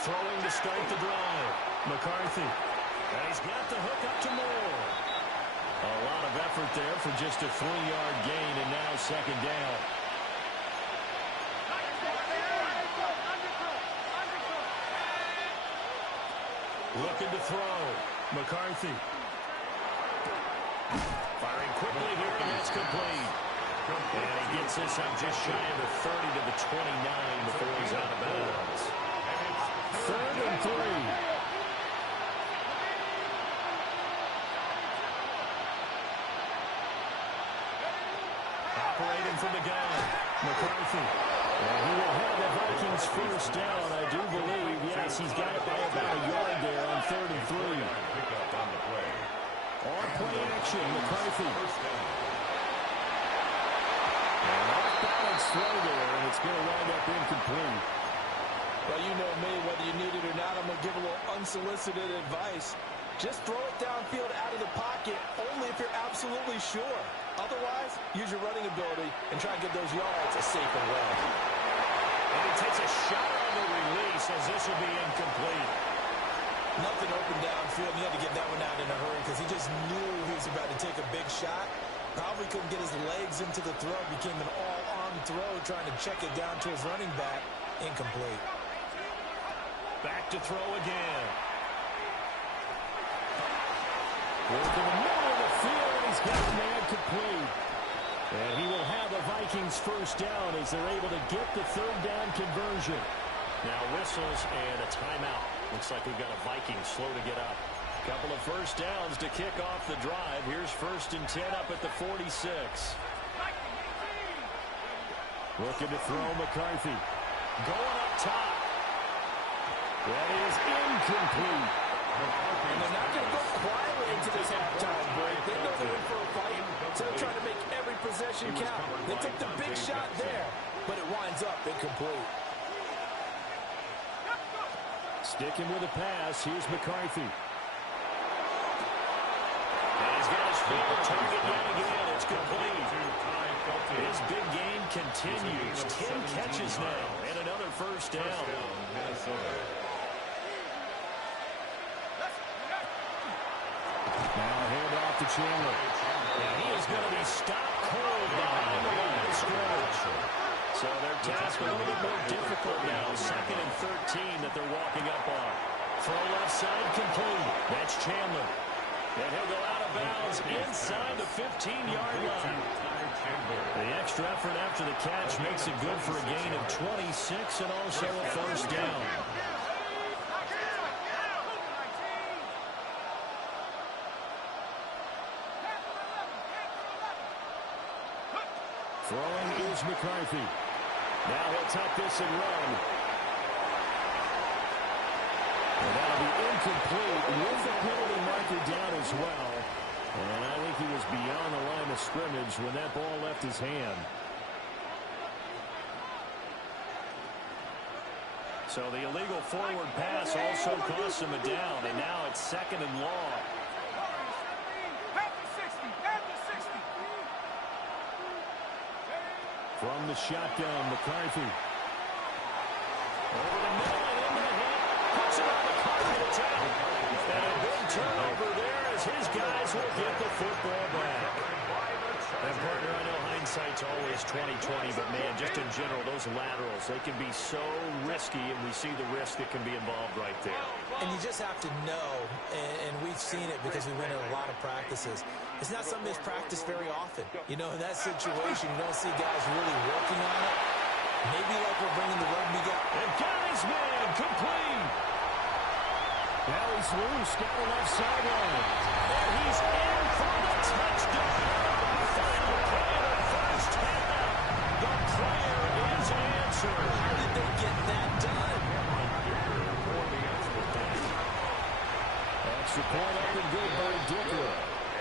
Throwing to start the drive. McCarthy. And he's got the hook up to Moore. A lot of effort there for just a 3-yard gain, and now second down. Looking to throw. McCarthy. Firing quickly here, and that's complete. And he gets this up just shy of the 30 to the 29 before he's out of bounds. 3rd and 3. Operating from the gun. McCarthy. And he will have the Vikings first down, I do believe. Yes, he's got it by about a yard there on 3rd and 3. On play action, McCarthy. And off-balance throw there, and it's going to wind up incomplete. Well, you know me, whether you need it or not, I'm going to give a little unsolicited advice. Just throw it downfield out of the pocket only if you're absolutely sure. Otherwise, use your running ability and try and get those yards a safer way. And he takes a shot on the release as this will be incomplete. Nothing open downfield. He had to get that one out in a hurry because he just knew he was about to take a big shot. Probably couldn't get his legs into the throw. Became an all-arm throw, trying to check it down to his running back. Incomplete. Back to throw again. Work in the middle of the field, and he's got the man complete. And he will have the Vikings first down as they're able to get the 3rd down conversion. Now whistles and a timeout. Looks like we've got a Vikings slow to get up. Couple of first downs to kick off the drive. Here's 1st and 10 up at the 46. Looking to throw McCarthy. Going up top. That is incomplete. And they're not going to go quietly into this halftime break. They know they're in for a fight, so they're trying to make every possession count. They took the big shot there, but it winds up incomplete. Sticking with a pass. Here's McCarthy. And he's got his favorite target yet again. It's complete. His big game continues. 10 catches now and another first down. Now hand off to Chandler. And he is going to be stopped cold behind the line of scrimmage. So their task a little bit more difficult now. 2nd and 13 that they're walking up on. Throw left side complete. That's Chandler. And he'll go out of bounds inside the 15-yard line. The extra effort after the catch makes it good for a gain of 26 and also a first down. Throwing is McCarthy. Now he'll tuck this and run. And that'll be incomplete with the penalty marker down as well. And I think he was beyond the line of scrimmage when that ball left his hand. So the illegal forward pass also cost him a down, and now it's 2nd and long. From the shotgun, McCarthy. Over the middle and into the hit. Puts it on McCarthy to tackle. And a big turnover there as his guys will get the football back. And partner, I know hindsight's always 20/20, but man, just in general, those laterals, they can be so risky, and we see the risk that can be involved right there. And you just have to know, and we've seen it because we've been in a lot of practices. It's not something that's practiced very often. You know, in that situation, you don't see guys really working on it. Maybe like we're bringing the rugby guy. And got his man complete. Now he's loose down the left sideline. And he's in for the touchdown. Final play of the first half. The answer. How did they get that done? Extra point up and good by Dicker.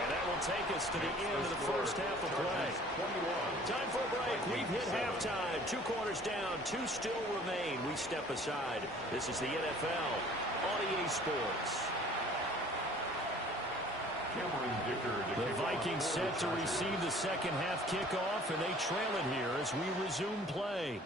And that will take us to the end of the first half of play. Time for a break. We've hit halftime. 2 quarters down. 2 still remain. We step aside. This is the NFL on EA Sports. The Vikings set to receive the second half kickoff, and they trail it here as we resume play.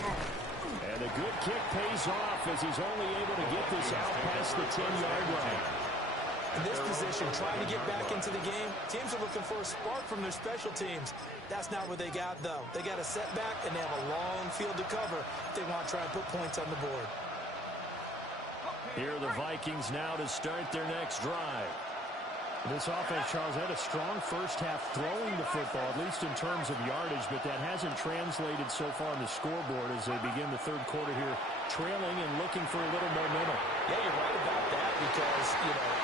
And a good kick pays off as he's only able to get this out past the 10-yard line. In this position, trying to get back into the game, teams are looking for a spark from their special teams. That's not what they got, though. They got a setback, and they have a long field to cover if they want to try and put points on the board. Here are the Vikings now to start their next drive. This offense, Charles, had a strong first half throwing the football, at least in terms of yardage, but that hasn't translated so far on the scoreboard as they begin the third quarter here, trailing and looking for a little momentum. Yeah, you're right about that because,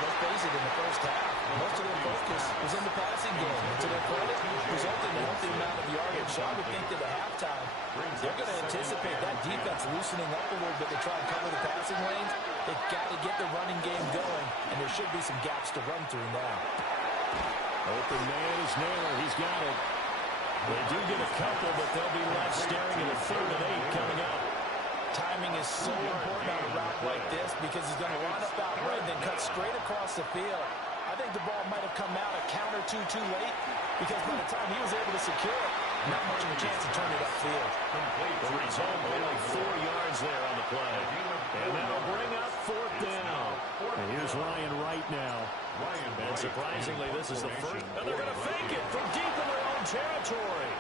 let's face it, in the first half, most of their focus was in the passing game. And to their credit, resulting in a healthy amount of yardage. So I would think that at halftime, they're going to anticipate that defense loosening up a little bit to try and cover the passing lanes. They've got to get the running game going, and there should be some gaps to run through now. Open man is Naylor. He's got it. They do get a couple, but they'll be left staring at a 3rd and 8 coming up. Timing is so important on a route like this because he's going to line up out right and then cut straight across the field. I think the ball might have come out a count or two too late because by the time he was able to secure it, not much of a chance to turn it upfield. The result, only 4 yards there on the play. And that'll bring up 4th down. And here's Ryan Wright now. And surprisingly, this is the first. And they're going to fake it from deep in their own territory.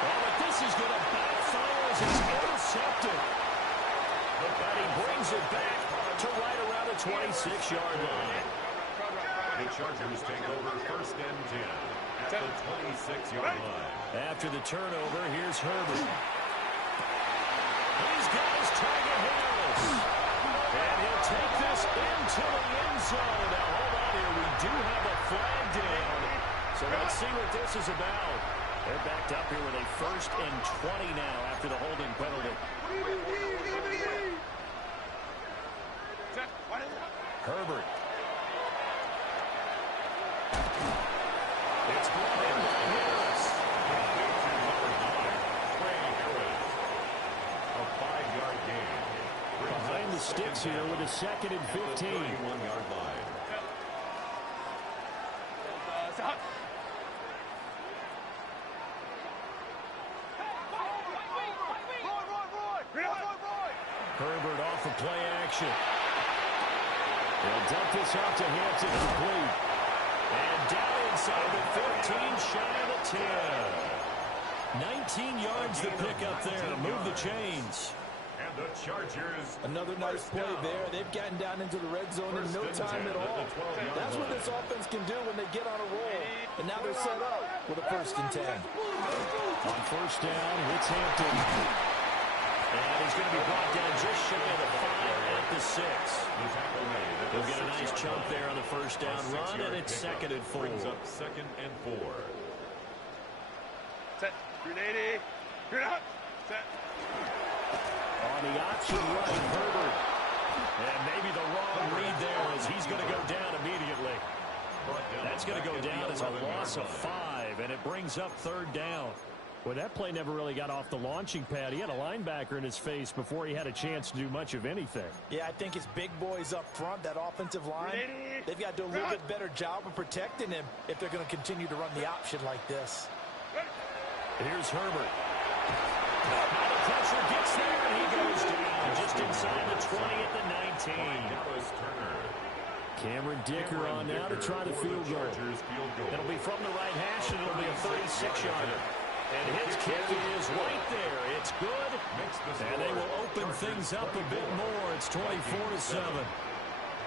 Oh, but this is going to backfire as it's intercepted. But he brings it back to right around the 26-yard line. The Chargers take over 1st and 10 at the 26-yard line. After the turnover, here's Herbert. He's got his target hills. And he'll take this into the end zone. Now, hold on here. We do have a flag down. So let's see what this is about. They're backed up here with a 1st and 20 now after the holding penalty. Herbert. It's brought in by Harris. A 5-yard gain. Behind the sticks here with a 2nd and 15. 31-yard line. Herbert off of play action. They'll dump this out to Hampton complete. And down inside the 15, shy of the 10. 19 yards to pick up there. Move the chains. And the Chargers. Another nice play there. They've gotten down into the red zone in no time at all. That's what this offense can do when they get on a roll. And now they're set up with a 1st and 10. On 1st down, it's Hampton. And he's going to be brought down just shy of the 5 at the 6. He'll get a nice chunk there on the 1st down run, and it's 2nd and 4. Brings up 2nd and 4. Set. Grenade. Grenade. Set. On the option right, Herbert. And maybe the wrong read there as he's going to go down immediately. That's going to go down as a loss of 5, and it brings up 3rd down. Well, that play never really got off the launching pad. He had a linebacker in his face before he had a chance to do much of anything. Yeah, I think his big boys up front, that offensive line, they've got to do a little bit better job of protecting him if they're going to continue to run the option like this. Here's Herbert. Now the pressure gets there, and he goes down just inside the 20 at the 19. Cameron Dicker on now to try the field goal. It'll be from the right hash, and it'll be a 36-yarder. And his kick is right there. It's good. And they will open things up a bit more. It's 24-7.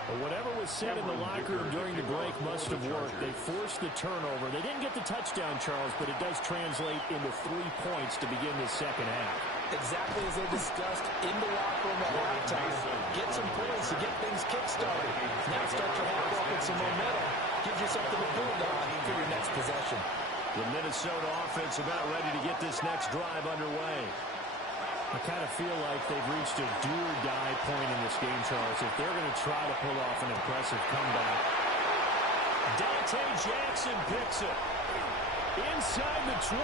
Well, whatever was said in the locker room during the break must have worked. They forced the turnover. They didn't get the touchdown, Charles, but it does translate into 3 points to begin the second half. exactly as they discussed in the locker room at halftime. Get some points to get things kick-started. Now start your half off with some momentum. Gives you something to build on for your next possession. The Minnesota offense about ready to get this next drive underway. I kind of feel like they've reached a do-or-die point in this game, Charles. If they're going to try to pull off an impressive comeback. Dante Jackson picks it. Inside the 20.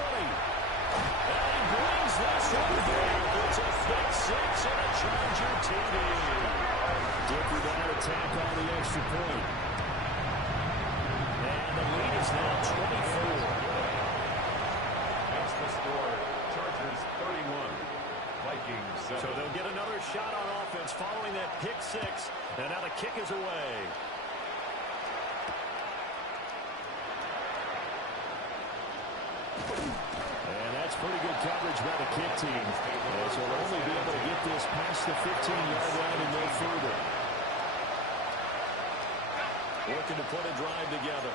And he brings this one down. It's a pick six and a Charger TD. Dicker that attack on the extra point. And the lead is now 24. That's the score. Chargers 31. Vikings 7. So they'll get another shot on offense following that pick six. And now the kick is away. And that's pretty good coverage by the kick team. So they'll only be able to get this past the 15-yard line and no further. Looking to put a drive together.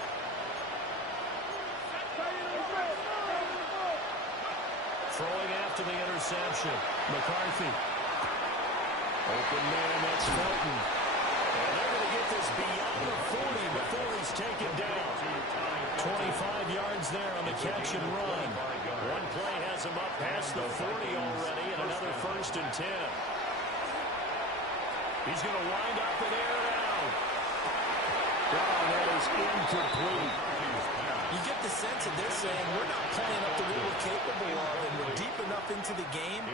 Throwing after the interception. McCarthy. Open man, that's Felton. And they're going to get this beyond the 40 before he's taken down. 25 yards there on the catch and run. One play has him up past the 40 already, and another 1st and 10. He's going to wind up in air now. That is incomplete. You get the sense that they're saying we're not playing up to what we're capable of, and we're deep enough into the game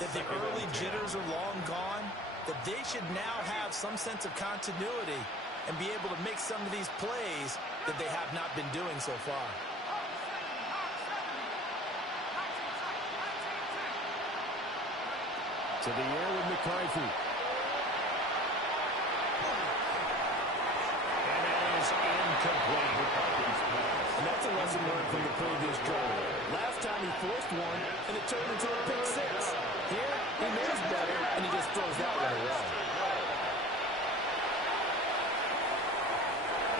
that the early jitters are long gone, that they should now have some sense of continuity and be able to make some of these plays that they have not been doing so far. To the air with McCarthy. And that is incomplete. And that's a lesson learned from the previous drive. Last time he forced one, and it turned into a pick six. Here, he knows better, and he just throws that one away.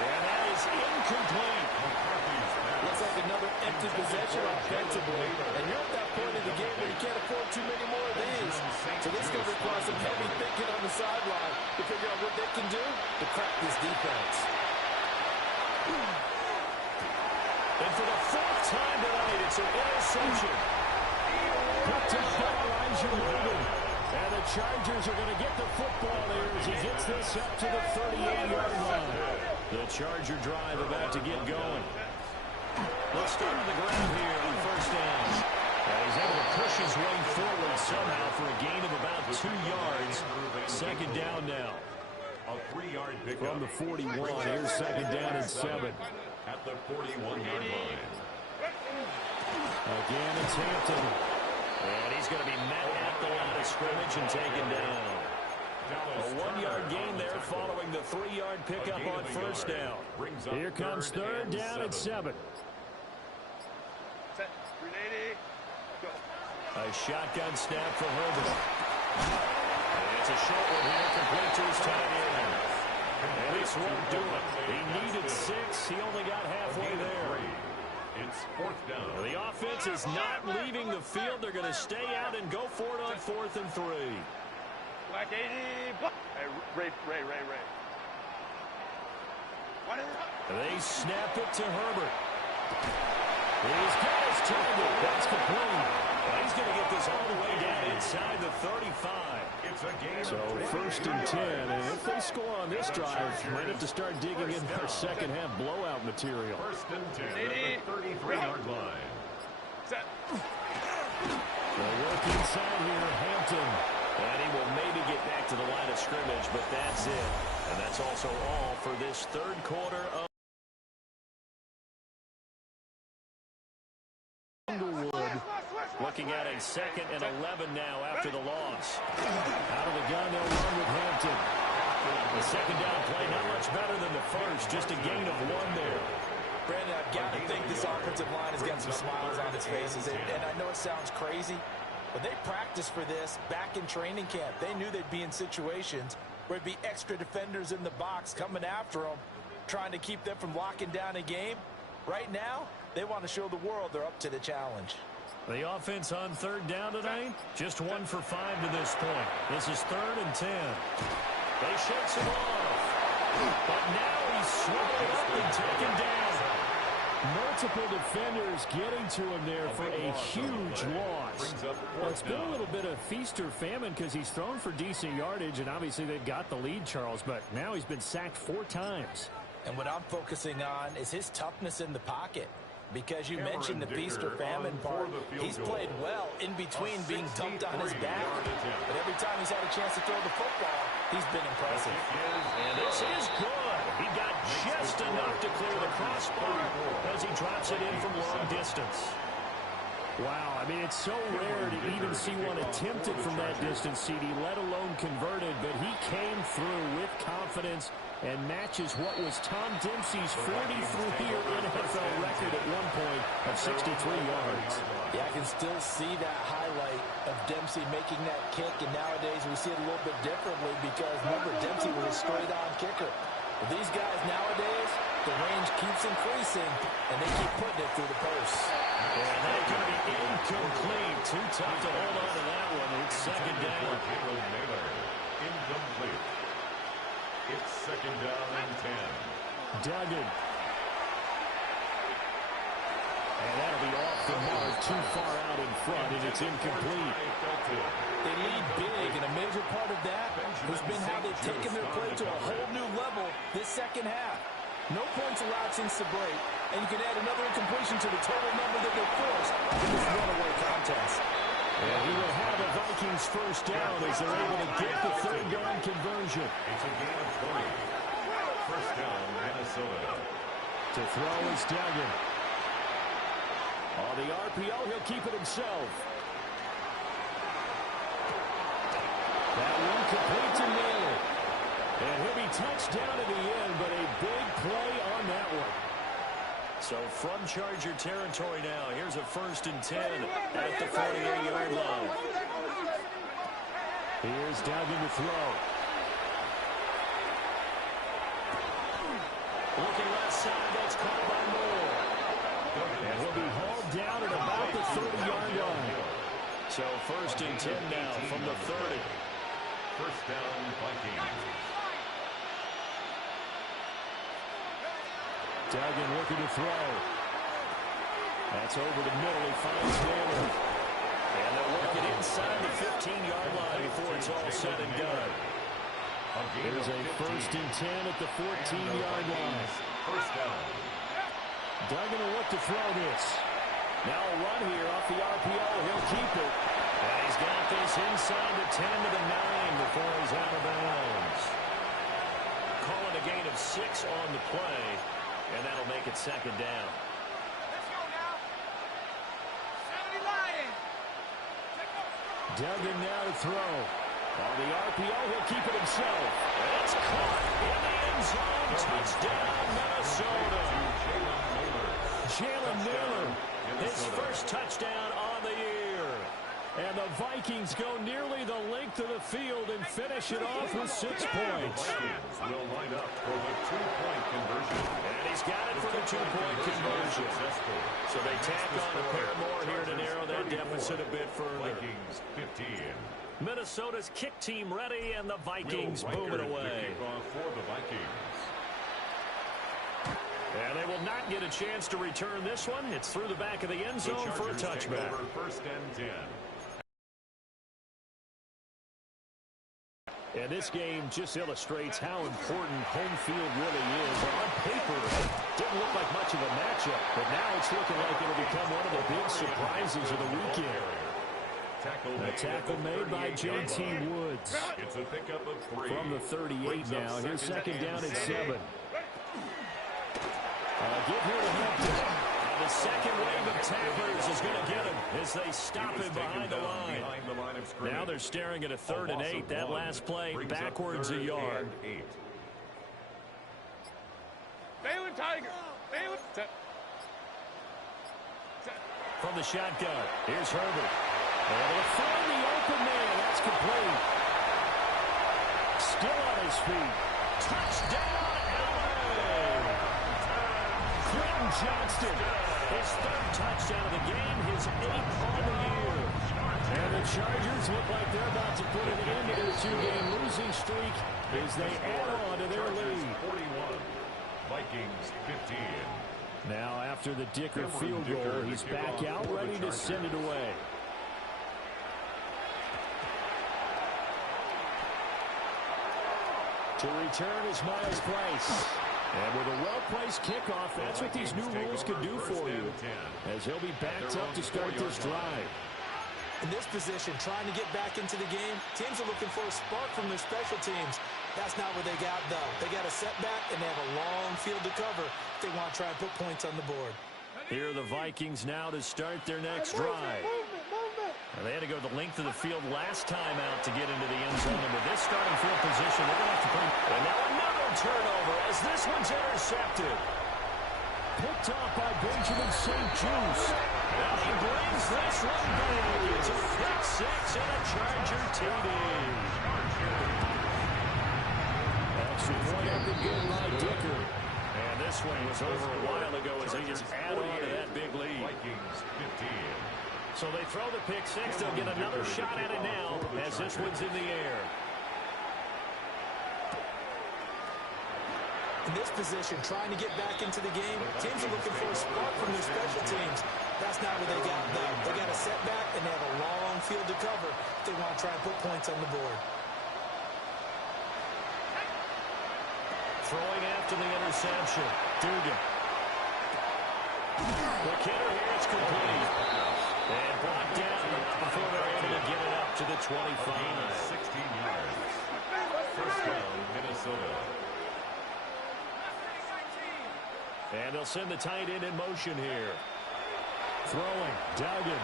And that is incomplete. Looks like another empty possession offensively. And you're at that point of the game where you can't afford too many more of these. So this is going to require some heavy thinking on the sideline to figure out what they can do to crack this defense. And for the 4th time tonight, it's an interception. Picked up by Elijah Morgan. And the Chargers are going to get the football there as he gets this up to the 38-yard line. The Charger drive about to get going. Let's start on the ground here on 1st down. He's able to push his way forward somehow for a gain of about 2 yards. 2nd down now. A 3-yard pickup. From the 41, here's 2nd down and 7. At the 41-yard line. Again, it's Hampton. And he's going to be met at the line of scrimmage and taken down. A 1-yard gain there following the 3-yard pickup on 1st down. Here comes 3rd down and 7. Set. 380. Go. A shotgun snap for Herbert. And it's a short one here, complete to his tight end. And this won't do it. He needed 6. He only got halfway there. It's 4th down. The offense is not leaving the field. They're going to stay out and go for it on 4th and 3. Black 80. Hey, Ray. What is it? They snap it to Herbert. He's got his target. That's complete. He's going to get this all the way down inside the 35. It's a game. So 1st and 10, and if they score on this drive, might have to start digging in their second half blowout material. 1st and 10 at the 33-yard line. Set. They work inside here, Hampton. And he will maybe get back to the line of scrimmage, but that's it. And that's also all for this 3rd quarter of looking at a 2nd and 11 now after the loss. Out of the gun, they'll run with Hampton. The 2nd down play, not much better than the 1st, just a gain of 1 there. Brandon, I've got to think this offensive line has got some smiles on its faces. And I know it sounds crazy, but they practiced for this back in training camp. They knew they'd be in situations where there'd be extra defenders in the box coming after them, trying to keep them from locking down a game. Right now, they want to show the world they're up to the challenge. The offense on third down tonight, just 1 for 5 to this point. This is 3rd and 10. They shakes him off, but now he's swallowed up and taken down. Multiple defenders getting to him there for a huge loss. Well, it's been a little bit of feast or famine because he's thrown for decent yardage, and obviously they've got the lead, Charles, but now he's been sacked 4 times. And what I'm focusing on is his toughness in the pocket. Because you mentioned the feast or famine part, he's played well in between being dumped on his back. But every time he's had a chance to throw the football, he's been impressive. And this is good. He got just enough to clear the crossbar as he drops it in from long distance. Wow, I mean, it's so rare to even see one attempted from that distance, CD, let alone converted. But he came through with confidence and matches what was Tom Dempsey's 43-year NFL record at one point of 63 yards. Yeah, I can still see that highlight of Dempsey making that kick, and nowadays we see it a little bit differently because, remember, Dempsey was a straight-on kicker. But these guys nowadays, the range keeps increasing, and they keep putting it through the post. And that's going to be incomplete. Too tough to hold on to that one. It's 2nd down. Incomplete. It's 2nd down and 10. Duggan. And that'll be off the mark, too far out in front, and it's incomplete. They lead big, and a major part of that has been how they've taken their play to a whole new level this second half. No points allowed since the break, and you can add another incompletion to the total number that they forced in this runaway contest. And he will have the Vikings first down as they're able to get the 3rd down conversion. It's a gain of 20. First down, Minnesota. To throw is Duggan. On the RPO, he'll keep it himself. That one complete to Naylor. And he'll be touched down at the end, but a big play on that one. So from Charger territory now, here's a 1st and 10 at the 48-yard line. Here's Duggan to throw. Looking left side, that's caught by Moore. And he'll be hauled down at about the 30-yard line. So 1st and 10 now from the 30. First down, Vikings. Duggan looking to throw. That's over the middle. He finds Naylor. And they'll work it inside the 15-yard line before it's all said and done. There's a 1st and 10 at the 14-yard line. First down. Duggan will look to throw this. Now a run here off the RPO. He'll keep it. And he's got this inside the 10 to the 9 before he's out of bounds. Call it a gain of 6 on the play. And that'll make it 2nd down. Let's go now. 70 Lions. Duggan now to throw. On the RPO, he'll keep it himself. And it's caught in the end zone. Touchdown, Minnesota. Jalen Naylor, his first touchdown on the year. And the Vikings go nearly the length of the field and finish it off with 6 points. The Vikings will line up for the 2-point conversion. And he's got it for the 2-point conversion. So they tack on a pair more here to narrow that deficit a bit further. Vikings 15. Minnesota's kick team ready, and the Vikings booming away. For the Vikings. And they will not get a chance to return this one. It's through the back of the end zone for a touchback. 1st and 10. And this game just illustrates how important home field really is. On paper, didn't look like much of a matchup, but now it's looking like it'll become one of the big surprises of the weekend. A tackle made by J.T. Woods. It's a pickup of 3. From the 38 now. Here's 2nd down at 7. Give here to Hampton. And the second wave of tacklers is going to get him as they stop him behind the line. Now they're staring at a 3rd and 8. That last play backwards a yard. Balin Tiger. Balin. From the shotgun, here's Herbert. Able to find the open man. That's complete. Still on his feet. Touchdown, LA! Quentin Johnston His third touchdown of the game, his 8th on the year. And the Chargers look like they're about to put an end to their 2-game losing streak as they add on to their lead. 41, Vikings 15. Now after the Dicker field goal, he's back out ready to send it away. To return is Miles Price. And with a well-placed kickoff, that's what these new rules can do for you, as he'll be backed up to start this drive. In this position, trying to get back into the game, teams are looking for a spark from their special teams. That's not what they got, though. They got a setback, and they have a long field to cover if they want to try and put points on the board. Here are the Vikings now to start their next drive. Now, they had to go the length of the field last time out to get into the end zone. And with this starting field position, they're going to have to bring... And now another turnover as this one's intercepted. Picked off by Benjamin St. Juice. Now he brings this one back. It's a pick six and a Charger TD. Extra point up and good by Dicker. And this one was over a while ago as they just add on to that big lead. Vikings 15. So they throw the pick six. They'll get another shot at it now as this one's in the air. In this position, trying to get back into the game, teams are looking for a spark from their special teams. That's not what they got, though. They got a setback, and they have a long field to cover if they want to try and put points on the board. Throwing after the interception. Dugan. The kidder here, it's complete. And blocked down before they're able to get it up to the 25. 16 yards. First down, Minnesota. And they'll send the tight end in motion here. Throwing, Dugan.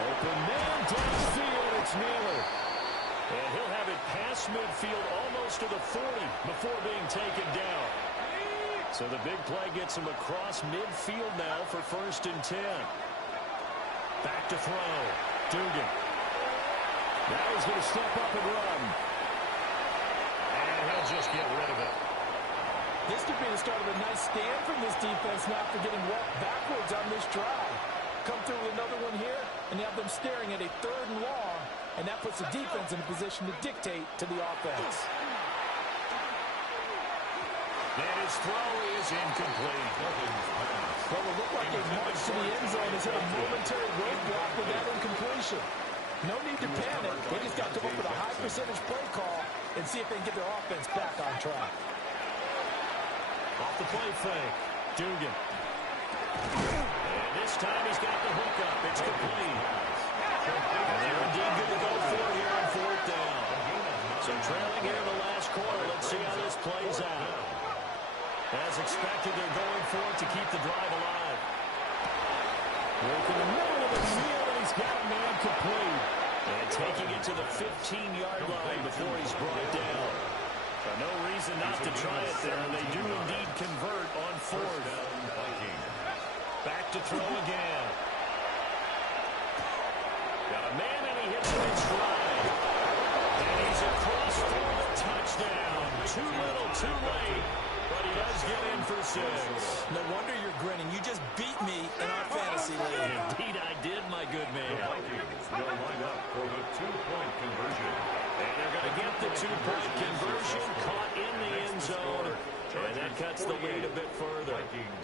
Open man downfield, it's Naylor. And he'll have it past midfield almost to the 40 before being taken down. So the big play gets him across midfield now for 1st and 10. Back to throw. Dugan. Now he's going to step up and run. And he'll just get rid of it. This could be the start of a nice stand from this defense now after getting walked backwards on this drive. Come through with another one here, and have them staring at a 3rd and long, and that puts the defense in a position to dictate to the offense. And his throw is incomplete. Well, it looked like a march to the end zone has hit a momentary roadblock with that incompletion. No need to panic. They just got to come up with a high percentage play call and see if they can get their offense back on track. Off the play fake. Dugan. And this time he's got the hook up. It's complete. And they're indeed going to go for it here on 4th down. So trailing here in the last quarter. Let's see how this plays out. As expected, they're going for it to keep the drive alive. Working the middle of the field, and he's got a man complete. And taking it to the 15-yard line before he's brought down. So no reason not to try it there, and they do indeed convert on 4th. Back to throw again. Got a man, and he hits it in stride. And he's across for the touchdown. Too little, too late. But he does get in for 6. No wonder you're grinning. You just beat me in our fantasy league. Indeed I did, my good man. The Vikings will line up for the 2-point conversion. And they're going to get the 2-point conversion, caught in the end zone. And that cuts the lead a bit further.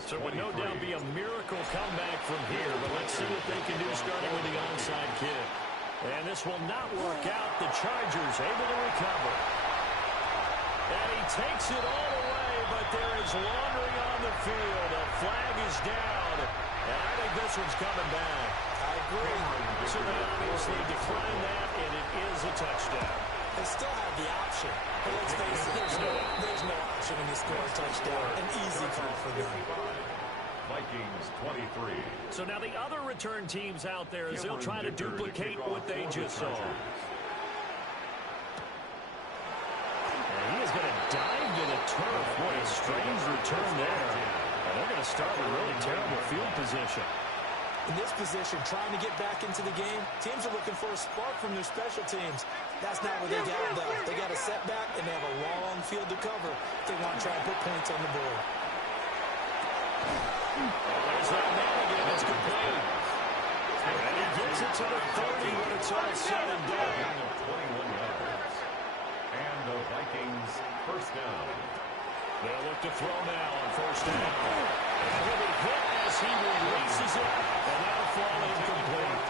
So it would no doubt be a miracle comeback from here. But let's see what they can do starting with the onside kick. And this will not work out. The Chargers able to recover. And he takes it all away, but there is laundry on the field. A flag is down, and I think this one's coming back. I agree. So they obviously decline that, and it is a touchdown. They still have the option, but let's face it, there's no option in this score touchdown. An easy call for them. Vikings 23. So now the other return teams out there, as they'll try to duplicate what they just saw. He is going to dive to the turf. What a strange return there. And they're going to start with really terrible field position. In this position, trying to get back into the game, teams are looking for a spark from their special teams. That's not what they got, though. They got a setback, and they have a long field to cover if they want to try and put points on the board. There's that man again. It's complete. And he gets it to the 30 when it's all said and done. 21 yards. And the Vikings first down. They'll look to throw now on first down. And he'll be hit as he releases it, and that'll fall incomplete.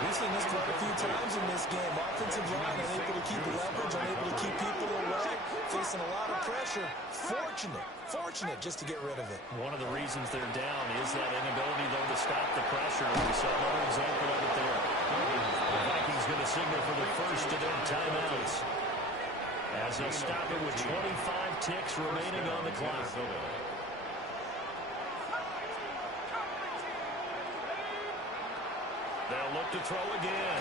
We've seen this quite a few times in this game. Offensive line unable to keep leverage, unable to keep people away, facing a lot of pressure. Fortunate just to get rid of it. One of the reasons they're down is that inability, though, to stop the pressure. We saw another example of it there. The Vikings going to signal for the first of their timeouts, as they'll stop it with 25 ticks remaining on the clock. They'll look to throw again.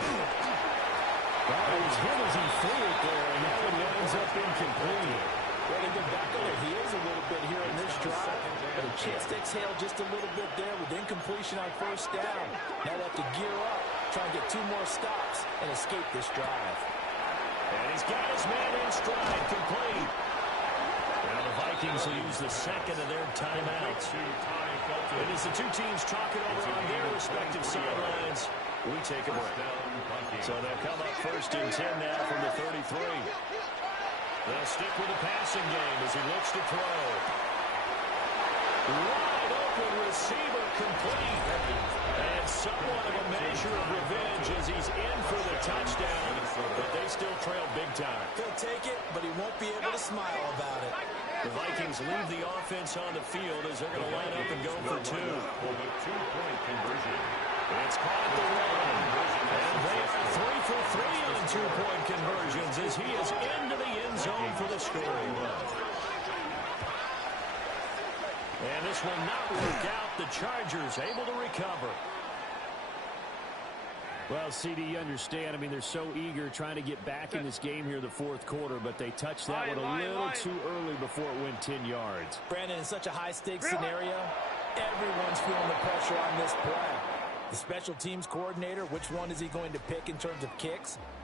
Well, he was hit as he threw it there, and that one winds up incomplete. Well, they've been back on their heels a little bit here in this drive, but a chance to exhale just a little bit there with incompletion on first down. Now they have to gear up, try and get 2 more stops, and escape this drive. And he's got his man in stride, complete. Now the Vikings will use the second of their timeouts. And as the two teams talk it over on their respective sidelines, we take a break. So they'll come up first and 10 now from the 33. They'll stick with the passing game as he looks to throw. Wide open receiver, complete. And somewhat of a measure of revenge as he's in for the touchdown, but they still trail big time. He'll take it, but he won't be able to smile about it. The Vikings leave the offense on the field as they're going to line up and go for 2. For the 2-point conversion. It's caught at the 1. And they are 3 for 3 on 2-point conversions as he is into the end zone for the score. And this will not work out. The Chargers able to recover. Well, CD, you understand. I mean, they're so eager trying to get back in this game here in the fourth quarter, but they touched that one a little too early before it went 10 yards. Brandon, in such a high-stakes scenario, everyone's feeling the pressure on this play. The special teams coordinator, which one is he going to pick in terms of kicks?